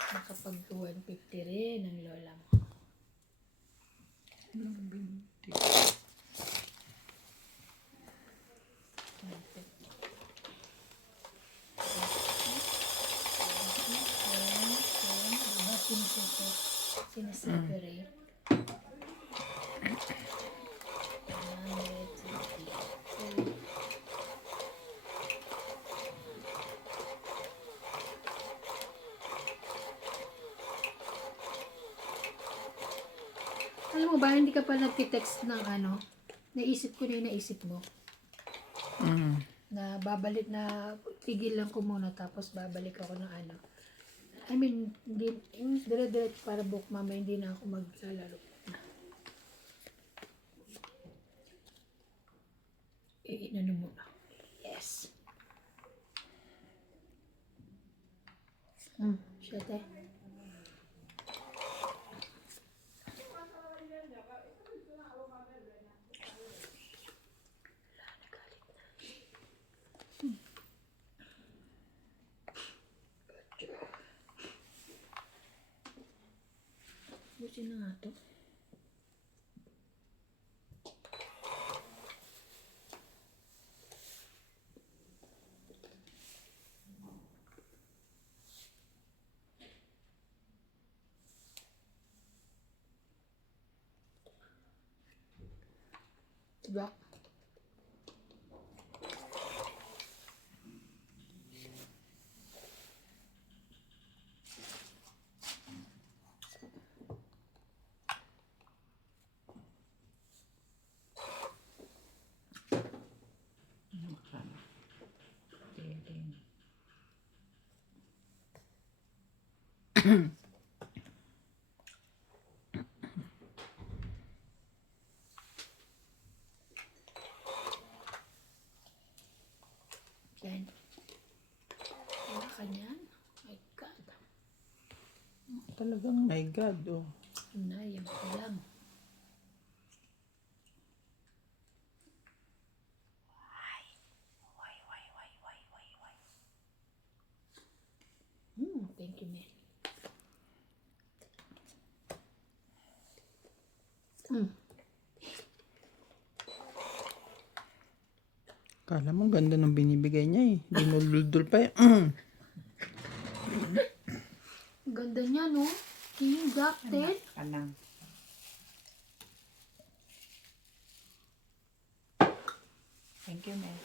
Nakapag 150 rin ang lola mo. Sineseparate. 150. ba, hindi ka pa nagtitext ng ano, naisip ko na yung naisip mo. Na babalik na, tigilan ko muna tapos babalik ako ng ano. I mean, hindi, dire-diretso para book mama, hindi na ako maglalaro. Inano mo na. Yes. Siyete. Busin na nga to. Diba? Yan. Wala ka niyan? My God. Talagang my God, oh. Inayang ko lang. Thank you, man. Kala mo ganda ng binibigay niya eh. Dinuldul pa eh. Ganda niya, no? King, Jack, 10. Kanang. Thank you, Mel.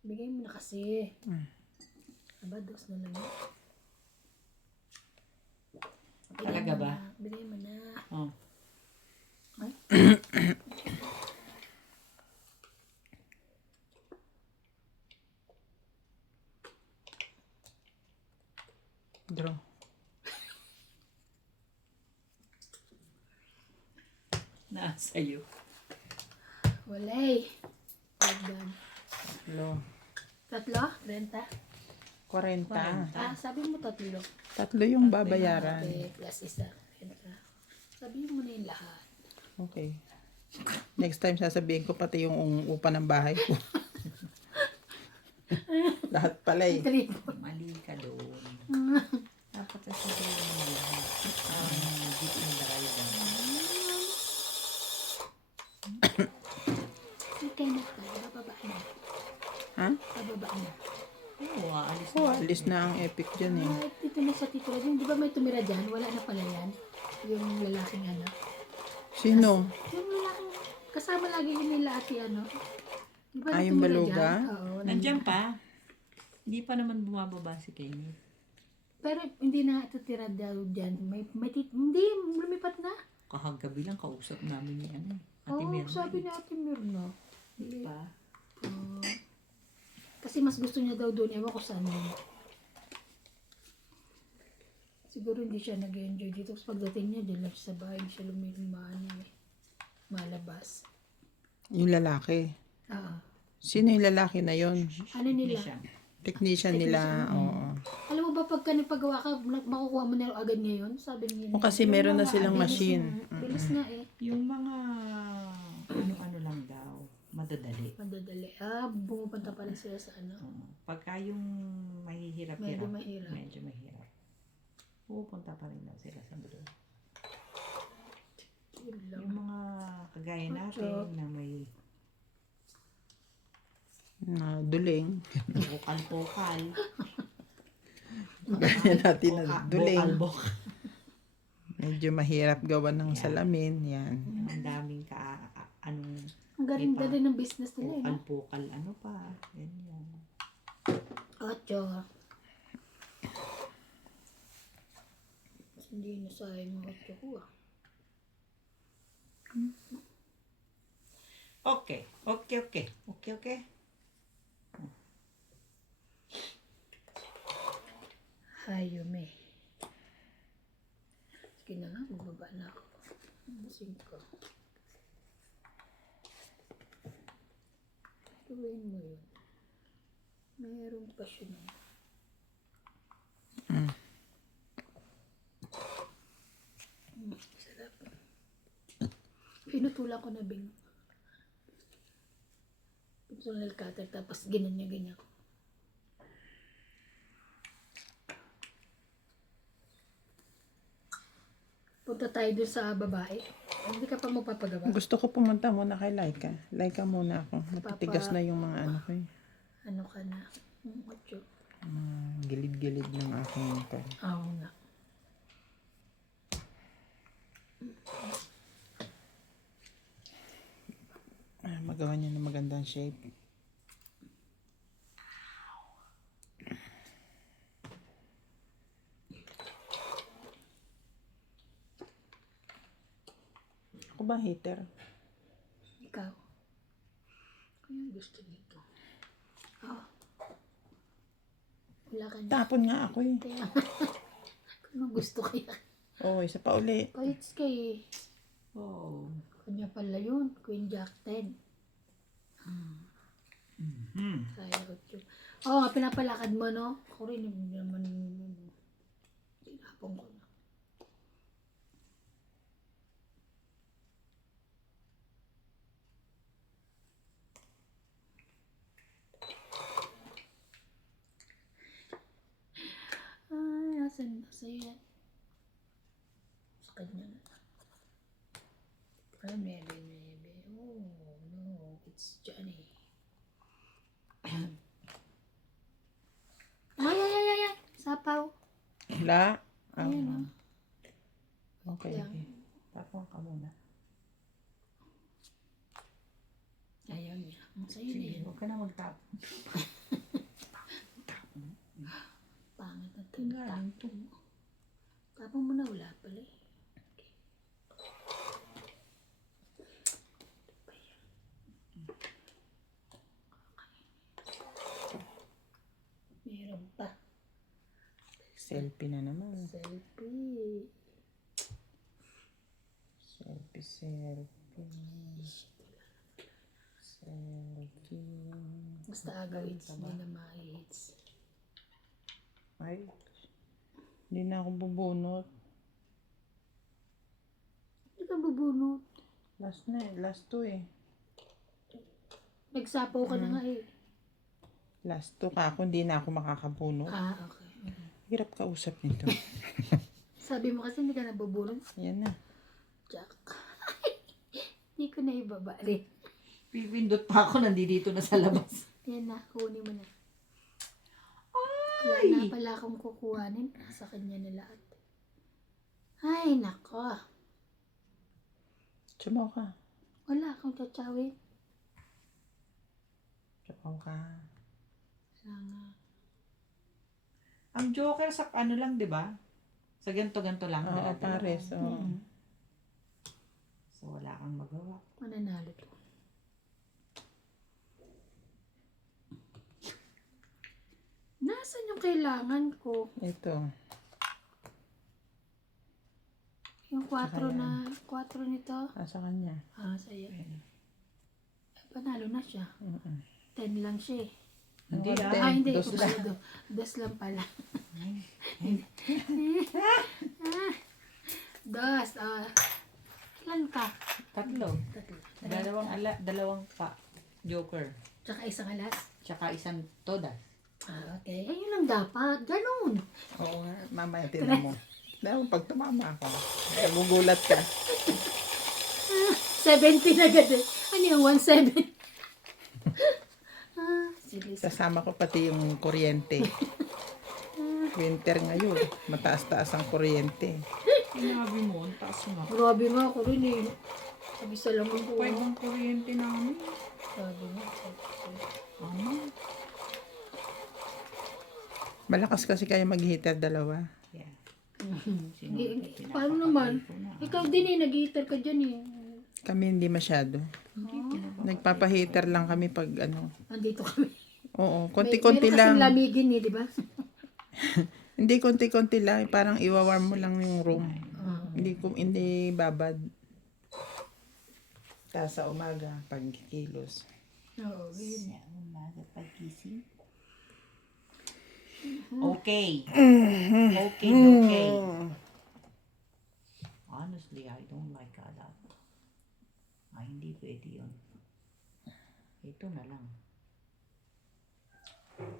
Bigay mo na kasi. Aba, dos na lang. Talaga ba? Bigay mo na. Oh. Ay? Draw. Nasa'yo. Walay. Pagdan. Lo. Tatlo? Renta? 40. Sabi mo tatlo. Tatlo yung babayaran. Okay, plus isa. Renta. Sabihin mo na yung lahat. Okay. Next time sasabihin ko pati yung upa ng bahay ko. Lahat pala eh. Triple. Mali ka doon. Dapat sasabihin mo lahat. Jeep na driver. Okay na ka. Bababa na. Ha? Bababa na. Oo, aalis Oh, alis na ang epic dyan eh. Dito na sa titulo. Di ba may tumira dyan? Wala na pala yan. Yung lalaking ano. Sino? Yung lalaking kasama lagi yung nila ate ano. Di ba Ah, yung tumira baluga? dyan? Oo. Nandiyan pa. Hindi pa naman bumababa si Kenny. Pero hindi na tutira daw dyan. Hindi, lumipat na. Kahagabi lang kausap namin ni ano. Ate Oo, Mirna. sabi ni Ate Mirna. Hindi pa. Kasi mas gusto niya daw doon. Ewan ko saan yun. Siguro hindi siya nag-enjoy dito. Tapos pagdating niya, dyan lang siya sa bahay. Hindi siya malabas. Yung lalaki. Oo. Sino yung lalaki na yon? Ano nila? Technician nila. Oo. Alam mo ba pagka nagpagawa ka, makukuha mo na agad ngayon? Sabi niya. O kasi meron na silang machine. Bilis nga eh. Yung mga ano lang daw. Madadali. Madadali. Bumupunta pa rin sila sa ano. Pagka yung mahihirap-hirap. Medyo mahirap. Medyo mahirap. Pupunta pa rin daw sila sa doon. Yun lang. Yung mga kagaya natin na may Na duling. ukal-ukal. Ganyan natin na duling. Albok. Medyo mahirap gawa ng salamin. Yan. Ang daming anong Ang ganda din ng business nila, eh, no? pukal, ano pa. Ganyan. 8. Hindi na sayang yung 8 ko, ah. Okay. Hayome. Sige na nga, magbaba na ako. Masing ko. Tuwin mo yun. Meron pa siya na. Sarap. Pinutulan ko na bing. Pinutulan ng cutter tapos ganyan ko. Punta tayo dun sa babae. Hindi ka pa magpapagawa. Gusto ko pumunta muna kay Laika. Laika muna ako. Matitigas na yung mga ano ko eh. Ano ka na? 8. Gilid-gilid ng aking ko. Oo nga. Magawa niya ng magandang shape. Ako ba hater? Ikaw. Ano gusto dito? Oh. Wala ka na. Tapon nga ako eh. Kaya, ano gusto kaya? Oo, isa pa uli. Kahit kay, Oh. kanya pala yun. Queen Jack 10. Kaya ko yun. Oo nga, pinapalakad mo, no? Ako rin naman, tinapong ko na. Ay, asan na sa'yo yan? Sa kanya na. Ah, maybe. Oh, no. It's Johnny. Ay. Sapaw. La? Ayan, Okay. Yan. Tapos ka muna. Ayaw niya. Ang sa'yo na yun. Huwag ka na magtapon. Pangit na Galing to. Tapong mo na, wala pala eh. Meron pa. Selfie na naman. Selfie. Selfie. Basta aga-hits, hindi na ma-hits. Ay. Hindi na ako bubunot. Hindi ka bubunot. Last na eh. Last 2 eh. Nagsapaw ka na nga eh. Last 2 ka ako. Hindi na ako makakabunot. Ah, okay. Hirap kausap nito. Sabi mo kasi hindi ka nabubunot. Yan na. Jack. Hindi ko na ibaba rin. Pipindot pa ako, nandito na sa labas. Yan na, kunin mo na. Wala na pala akong kukuhanin. Nasa kanya na lahat. Ay, nako. Sumaw ka. Wala akong tatsawin. Sumaw ka. Sana. Ang Joker sa ano lang, di ba? Sa ganto-ganto lang. Oo, dala-dala. pares. Oo. So, wala kang magawa. Mananalo to. Nasaan yung kailangan ko? Ito. Yung 4 nito? Nasa kanya. Ah, sa'yo. Panalo na siya. 10 lang siya eh. Hindi Ten. Ah, hindi. Dos lang. Dos lang pala. Dos. Ilan ka? Tatlo. Tatlo. Dalawang pa. Joker. Tsaka isang alas. Tsaka isang todas. Ah, okay. Ayun lang dapat. Ganun. Oo nga. Mamaya tinan mo. Dahil pag tumama ako, gugulat ka. 70 na agad eh. Ano yung 17? Sige. Sasama ko pati yung kuryente. Winter ngayon. Mataas-taas ang kuryente. Sinabi mo, ang taas nga. Grabe nga ako rin eh. Sabi sa lang ang Pwede buwan. ang kuryente namin. Sabi nga. Ano? Malakas kasi kayo mag-heater dalawa. Yeah. Paano naman? Ikaw din eh, nag-heater ka dyan eh. Kami hindi masyado. Nagpapa-heater lang kami pag ano. Andito kami. Oo, konti-konti Meron kasing lang. lamigin eh, di ba? Hindi konti-konti lang, parang iwawarm mo lang yung room. Hindi babad. Tapos sa umaga, pag kilos. Oo, yun. Sa umaga pagising. Okay. Okay, okay. Honestly, I don't like that. Hindi pwede yun. Ito na lang.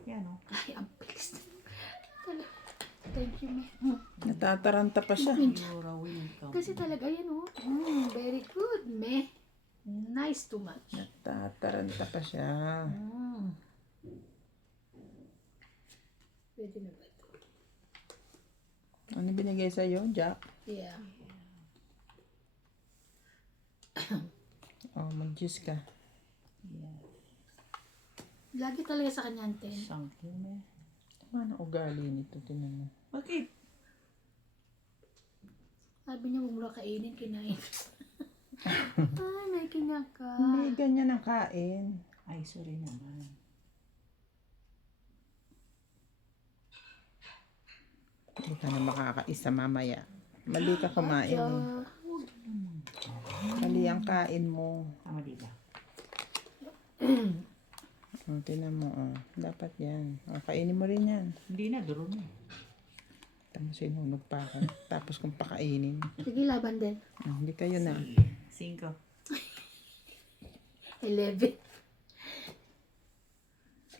Yan o. Ay, ang bilis. Thank you, me. Natataranta pa siya. You're a welcome. Kasi talaga, yan oh. Very good, me. Nice too much. Natataranta pa siya. Pwede na ba ito? Ano binigay sa'yo, Jack? Yeah. Oh, mag-juice ka. Yeah. Lagi talaga sa kanya, Anten. Thank you, me. Tama na ugali nito, tinan mo. Bakit? Sabi niya, huwag mo na kainin, kinain. Ay, may kinyak ka. Hindi ganyan ang kain. Ay, sorry naman. Hindi ka na makakaisa mamaya. Mali ka kumain. Eh. Mali ang kain mo. Tama di ba? Tinan mo, oh. Dapat yan. Kainin mo rin yan. Hindi na, duro na. Tapos sinunog pa ako. Tapos kung pakainin. Sige, laban din. Hindi kayo na. 5. 11.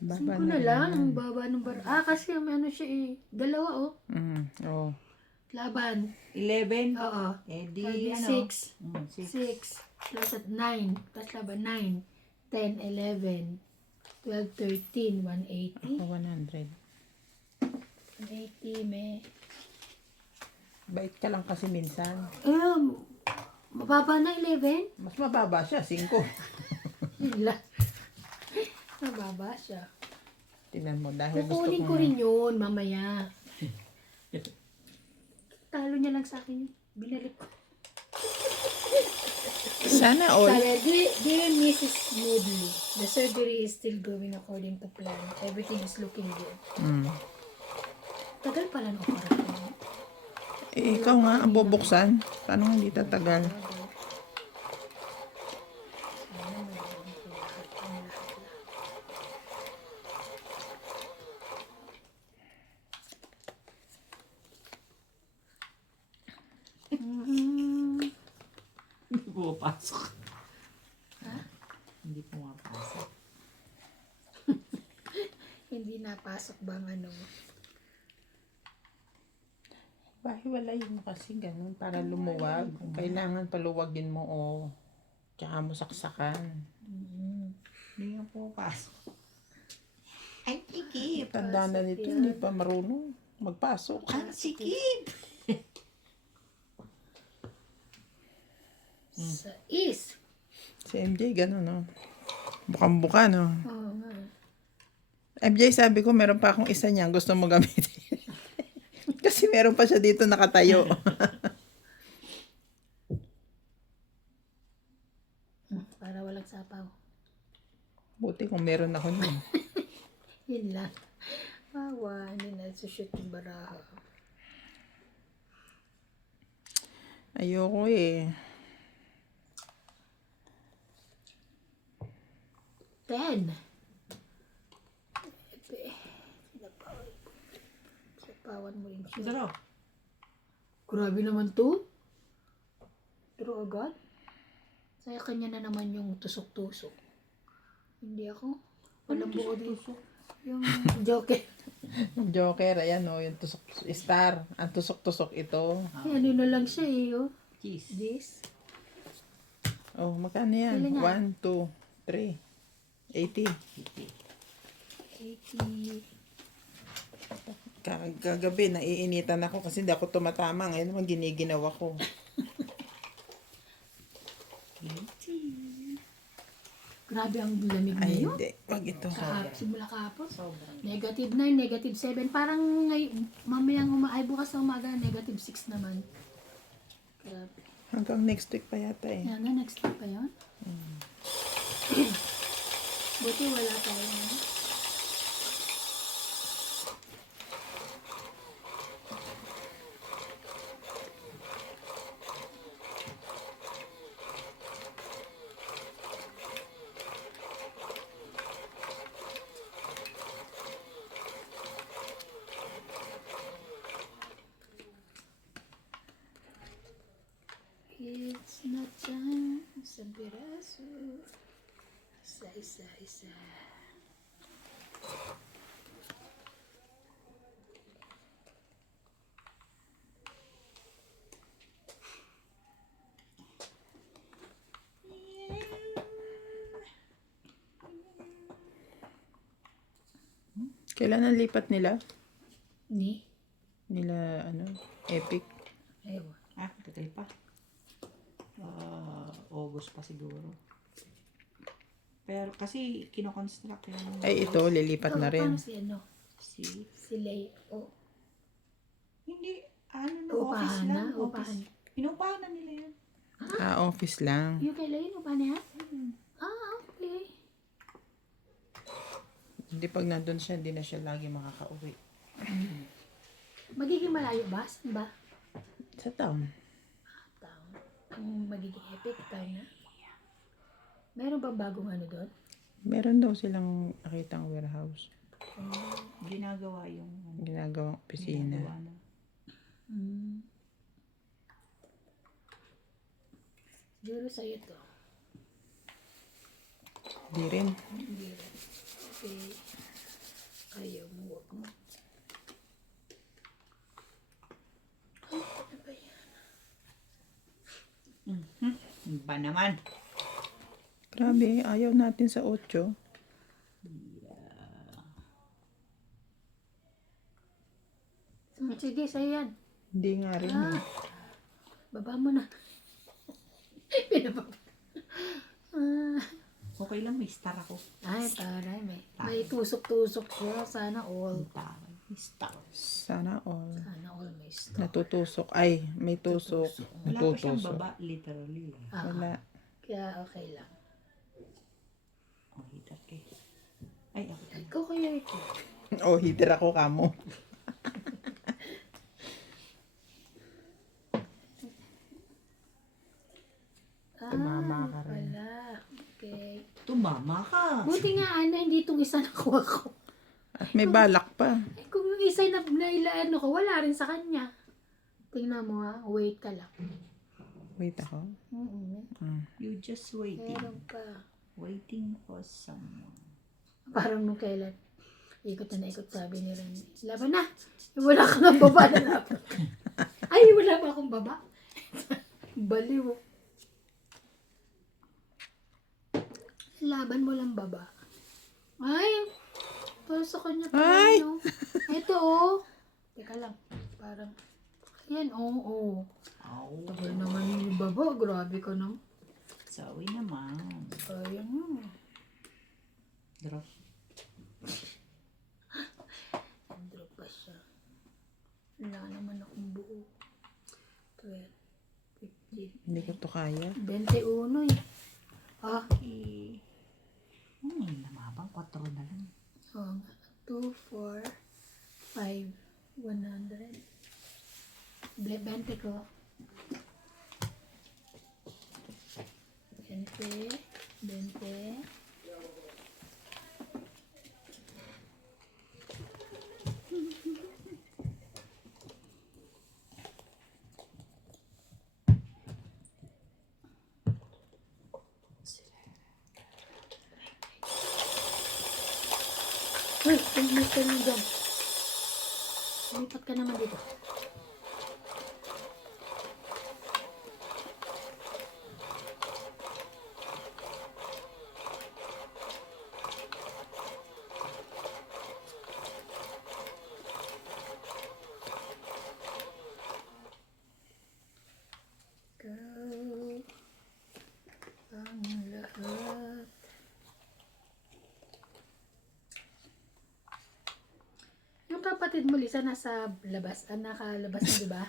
Baba Singko na lang. Ang baba ng bar. Kasi may ano siya eh. Dalawa oh. Oh. Laban. 11. Oo. Eh di, Sabi ano? 6. 6. 6. Plus at 9. Plus laban 9. 10, 11. 12, 13. 180. Ako 100. 180, me. Bait ka lang kasi minsan. Mababa na 11? Mas mababa siya, 5. Yun lang. Mababa siya. Tingnan mo, dahil gusto Kukunin ko rin yun mamaya. Talo niya lang sa akin yun. Binalik ko. Sana all. Sabi, dear Mrs. Moodley, the surgery is still going according to plan. Everything is looking good. Tagal pala ng operasyon. Ikaw nga ang bubuksan. Paano hindi tatagal? Hindi pumapasok. Ha? Hindi pumapasok. Hindi napasok bang ano mo? Bahiwalayin mo kasi ganun para lumuwag. Kailangan paluwagin mo o tsaka mo saksakan. Hindi nga pumapasok. Ay, sikip. Tanda na nito, hindi pa marunong magpasok. Ang sikip. Sa is. Si MJ, ganun, no? Bukang-buka, no? Oo nga. MJ, sabi ko, meron pa akong isa niya. Gusto mo gamitin. Kasi meron pa siya dito nakatayo. Para walang sapaw. Buti kung meron ako nun. Yun lang. Wawa, hindi na shoot yung baraha. Ayoko eh. 10. Sapawan mo rin siya. Zero. Grabe naman to. Pero agad. Saya kanya na naman yung tusok-tusok. Hindi ako. Walang buo dito. Yung joker. Yung Joker, ayan o, yung tusok, star. Ang tusok-tusok ito. Ay, ano na lang siya eh. Oh. Cheese. This. Oh, magkano yan? Ilan nga? 1, 2, 3. 80. 80. Kagabi, naiinitan ako kasi hindi ako tumatama. Ngayon naman giniginawa ko. Grabe ang lamig Ay, ngayon. hindi. Wag ito. Simula kahapon. Sobrang. -9, -7. Parang mamayang ay bukas na umaga, -6 naman. Grabe. Hanggang next week pa yata eh. Yan na, next week pa yun. Buti wala tayo na. It's not time sa piraso. Isa. Kailan ang lipat nila? Ni? Nila, Epic. Ewan. Tagal pa. August pa siguro. Pero kasi kinoconstruct yung Ay, ito, lilipat na rin. Paano si si Si Leo. hindi na Upahan office na? lang. Upahan. Inupahan na nila yan. Office lang. Yung kay Leo, paano yan? Okay. Hindi pag nandun siya, hindi na siya lagi makakauwi. Magiging malayo ba? Saan ba? Sa town. Town. Ang magiging epic town na. Meron bang bagong doon? Meron daw silang nakitang warehouse. Ginagawa yung Ginagawang opisina. ginagawa na. Siguro sa'yo to. Di rin. Hindi rin. Okay. Ayaw mo, wag mo. Ay, ano ba yan? Ba naman? Grabe, ayaw natin sa 8. Sige, sa'yo yan. Hindi nga rin. eh. Baba mo na. Pinababa. Okay lang, may star ako. Ay, taray. May tusok-tusok siya. Sana all. Taray, may star. Sana all. Sana all may stop. Natutusok. Ay, may tusok. Wala pa siyang Natutusok. baba, literally. Wala. Kaya okay lang. Oh, hitak eh. Ay, ako. Ikaw kaya ito. Oh, heater ako kamo. Tumama ka rin. Wala. Okay. Tumama ka. Buti nga, hindi itong isa nakuha ko. At may balak pa. Eh, kung yung isa na nailaan ko, wala rin sa kanya. Tingnan mo ha, wait ka lang. Wait ako. You just waiting. Meron pa. Waiting for someone. Parang nung kailan, ikot na ikot sabi ni Randy, laban na! Wala ka ng baba na laban. Ay, wala pa akong baba. Baliw. Laban mo lang baba. Ay, para sa kanya Ay! tayo. Ito oh. Teka lang, parang, yan oh. Ow. Tagal naman yung baba, grabe ka nang. Sawi naman. Ayan mo. Drop. Drop pa siya. Wala naman akong buo. 12, 15, Hindi ko to kaya. 21 eh. Eh. Namabang 4 na lang. Oo nga. 2, 4, 5, 100. 20 ko. 20, 20. Uy, lipat ka naman doon. Lipat ka naman dito. kapatid mo, Lisa, nasa labas. Nakalabas na, di ba?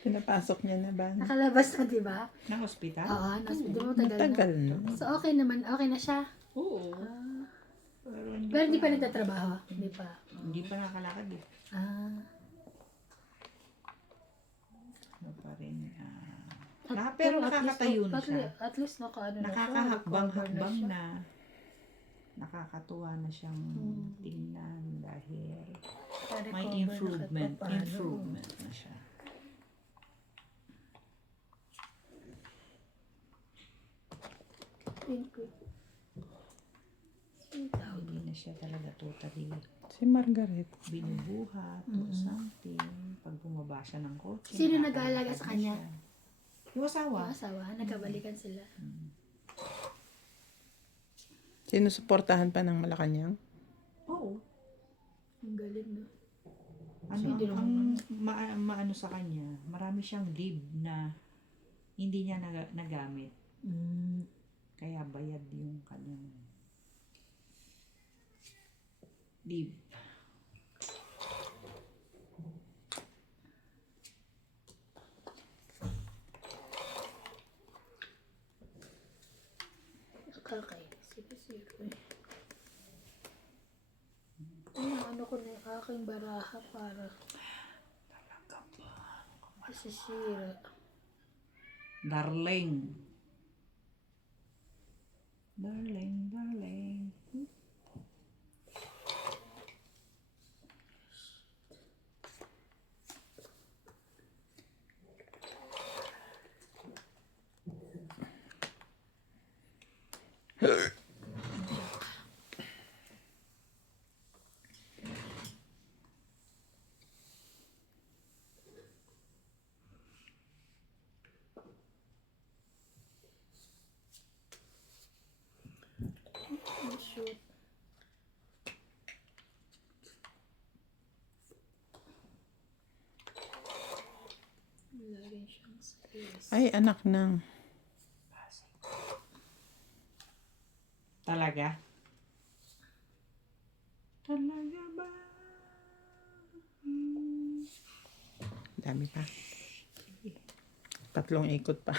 Pinapasok niya na ba? Nakalabas na, di ba? Ng ospital? Oo, di ba matagal na? Matagal na. So, okay naman. Okay na siya. Oo. Ah. Pero Pero hindi pa nagtatrabaho. Hindi pa. Hindi pa nakakalakad eh. Ah. Ano pa rin. Pero nakakatayo na siya. At least nakaano na siya. Nakakahakbang-hakbang recover na. Nakakatuwa na siyang tingnan dahil siya. may Recover na improvement. kahit papaano. Improvement na siya. Thank you. Hindi na siya talaga totally Si Margaret. binubuhat or something. Pag bumaba siya ng kotse. Sino nakakalakas nag-aalaga sa na kanya? siya. Yung asawa. Yung asawa, nagkabalikan sila. Sinusuportahan pa ng Malacanang? Oo. Ang galing, no? Ano, Hindi ang maano sa kanya, marami siyang leave na hindi niya nagamit. Kaya bayad yung kanyang leave. Nakakainis. Zero eh. Ano ko na yung aking baraha para masisira. Darling. Darling, darling. Shoot. Wala rin siyang space. Ay, anak ng. Talaga? Talaga ba? Dami pa. 3 ikot pa.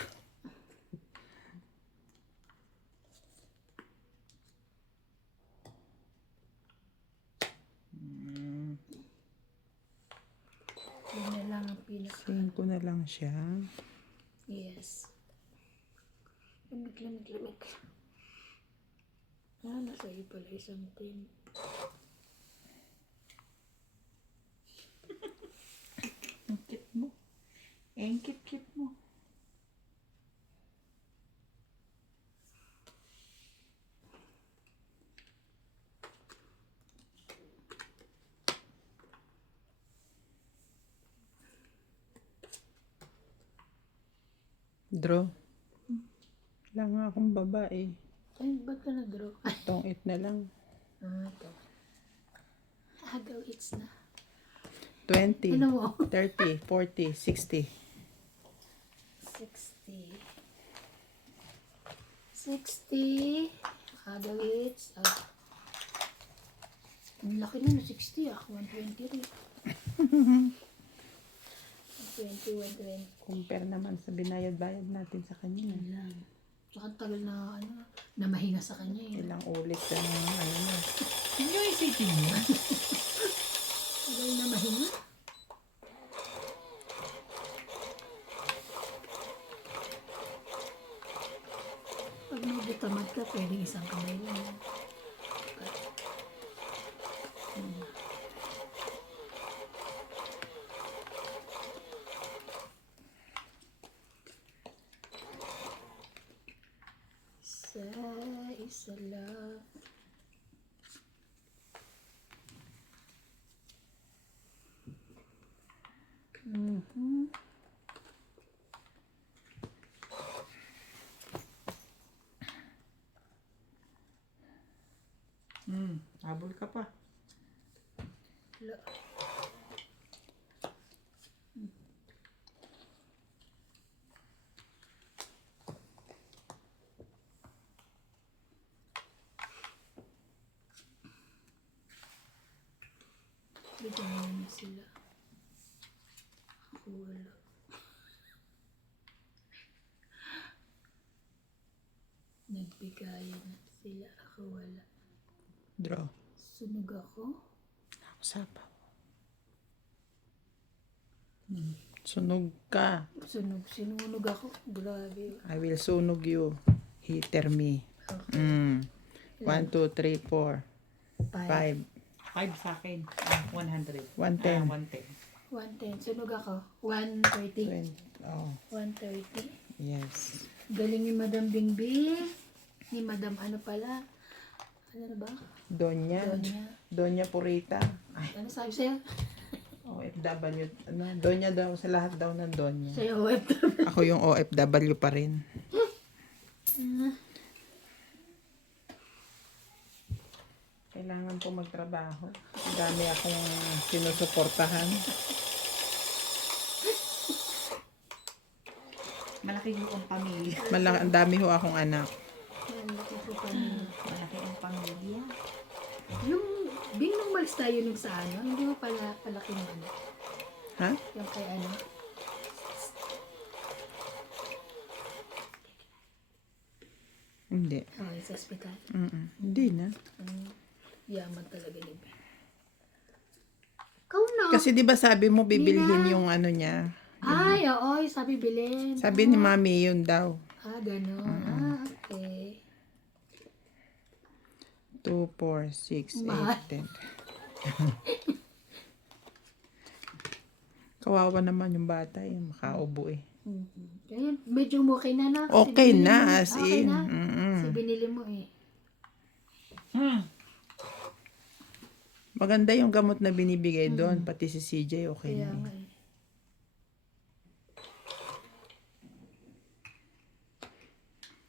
Yun na lang ang pinaka. 5 na lang siya. Yes. Lamig. Nasa iyo pala isang tin. Ang cute mo. Ang cute mo. Draw. Wala nga akong babae. Ay, ba't ka nag-draw? Itong 8 na lang. Ito. Hagaw hits na. 20, Ano mo? 30, 40, 60. 60. 60. Hagaw hits. Oh. Ang laki na 60 ah. 120 rin. 120. Compare naman sa binayad-bayad natin sa kanya. Yan lang. Tsaka ang tagal na, na mahinga sa kanya eh. Ilang ulit ang ano mo. Hindi nyo isipin mo. Tagal na mahinga. Pag nabutamad ka, pwedeng isang kamay lang. Isa lang. Habol ka pa. Wala. Nagbigayan na sila. Ako wala. Nagbigayan na sila. Ako wala. Draw. Sunog ako. Sapaw. Sunog ka. Sinunog ako. Grabe. I will sunog you. Hitter me. Okay. 1, 2, 3, 4, 5, 5 sa akin. 100. 110. 110. 110. Sunog ako. 130. 20. Oh, 130. yes. Galing ni Madam Bingbing. Ni Madam ano pala? Ano na ba? Donya. Donya. Donya Purita. Ano sabi sa'yo? OFW. Ano? Donya daw. Sa lahat daw ng Donya. Sa'yo, web. Ako yung OFW pa rin. Kailangan po magtrabaho. Ang dami akong sinusuportahan. Malaki yung ang pamilya. Ang dami ho akong anak. Malaki po kami. Malaki ang pamilya. Yung, Bing, nung malis tayo nung sa ano, hindi mo pala palaki mo ano? Ha? Yung kay ano? Hindi. Oh, sa hospital. Hindi na. Yaman talaga ni Bing. Ikaw na. Kasi di ba sabi mo bibilhin yung ano niya. Ay, oo, sabi bilhin. Sabi ni Mami yun daw. Ah, gano'n. Ah, okay. 2, 4, 6, Mahal. 8, 10. Kawawa naman yung bata eh. Makaubo eh. Kaya medyo okay na na. Kasi Okay binili na mo. as Okay in. na. Mm-mm. Kasi binili mo eh. Maganda yung gamot na binibigay doon. Pati si CJ okay Kaya na nga eh. eh.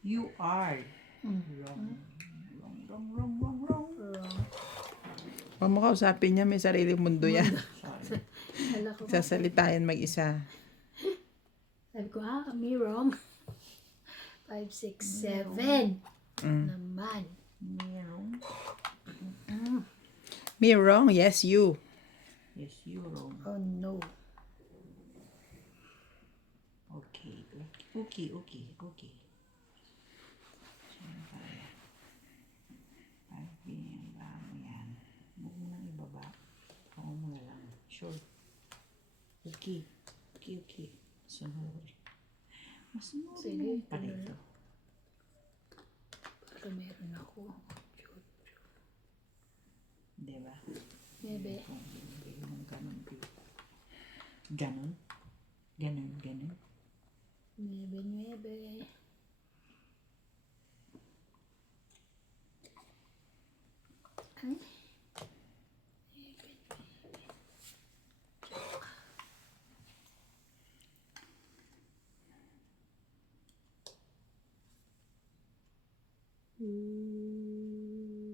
You are. Wrong. Huwag mo kausapin niya. May sariling mundo yan. Kala ko, Sasalitayan mag-isa. sabi ko, may wrong. 5, 6, 7. Naman. Meron. Me wrong? Yes, you. Yes, you wrong. Oh no. Okay. Okay. Binigyan mo yan. Huwag mo nang ibaba. Ako mo na lang. Sure. Okay. Sunod. Masunod Sige, mo pa rito. Para meron ako. Diba? Bebe. Ganon. Bebe. Ay.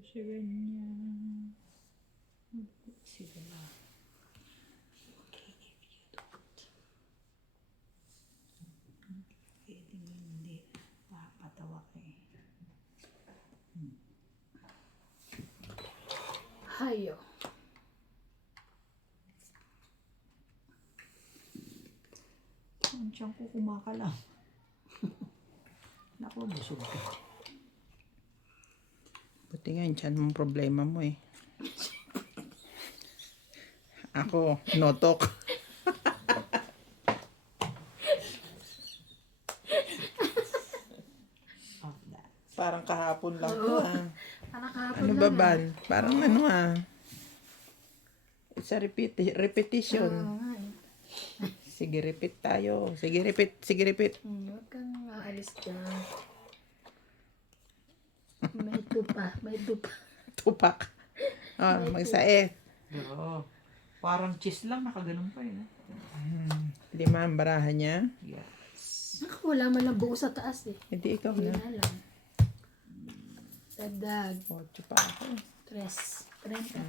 Sa ganyan. Sige lang. Okay, if you don't. Pwedeng hindi. Papatawa ka eh. Hayo. Ang tiyan ko kumakalam. Naku, busog ka. Buti nga yung tiyan mong problema mo eh. Ako, notok. Of that. Parang kahapon lang to ah. Anak kahapon Ano lang, ba ah. ban? Parang ano ah. It's a repetition. Oo nga eh. Sige, repeat tayo. Sige, repeat. Huwag kang aalis dyan. May tupa. Tupak. Ah, magsae. Oo. Parang cheese lang, nakaganon pa yun. 5 ang barahan niya. Yes. Naku, wala man lang buo sa taas eh. Hindi ikaw Hindi na. na lang. Dagdag. 8 pa ako. 3. 30.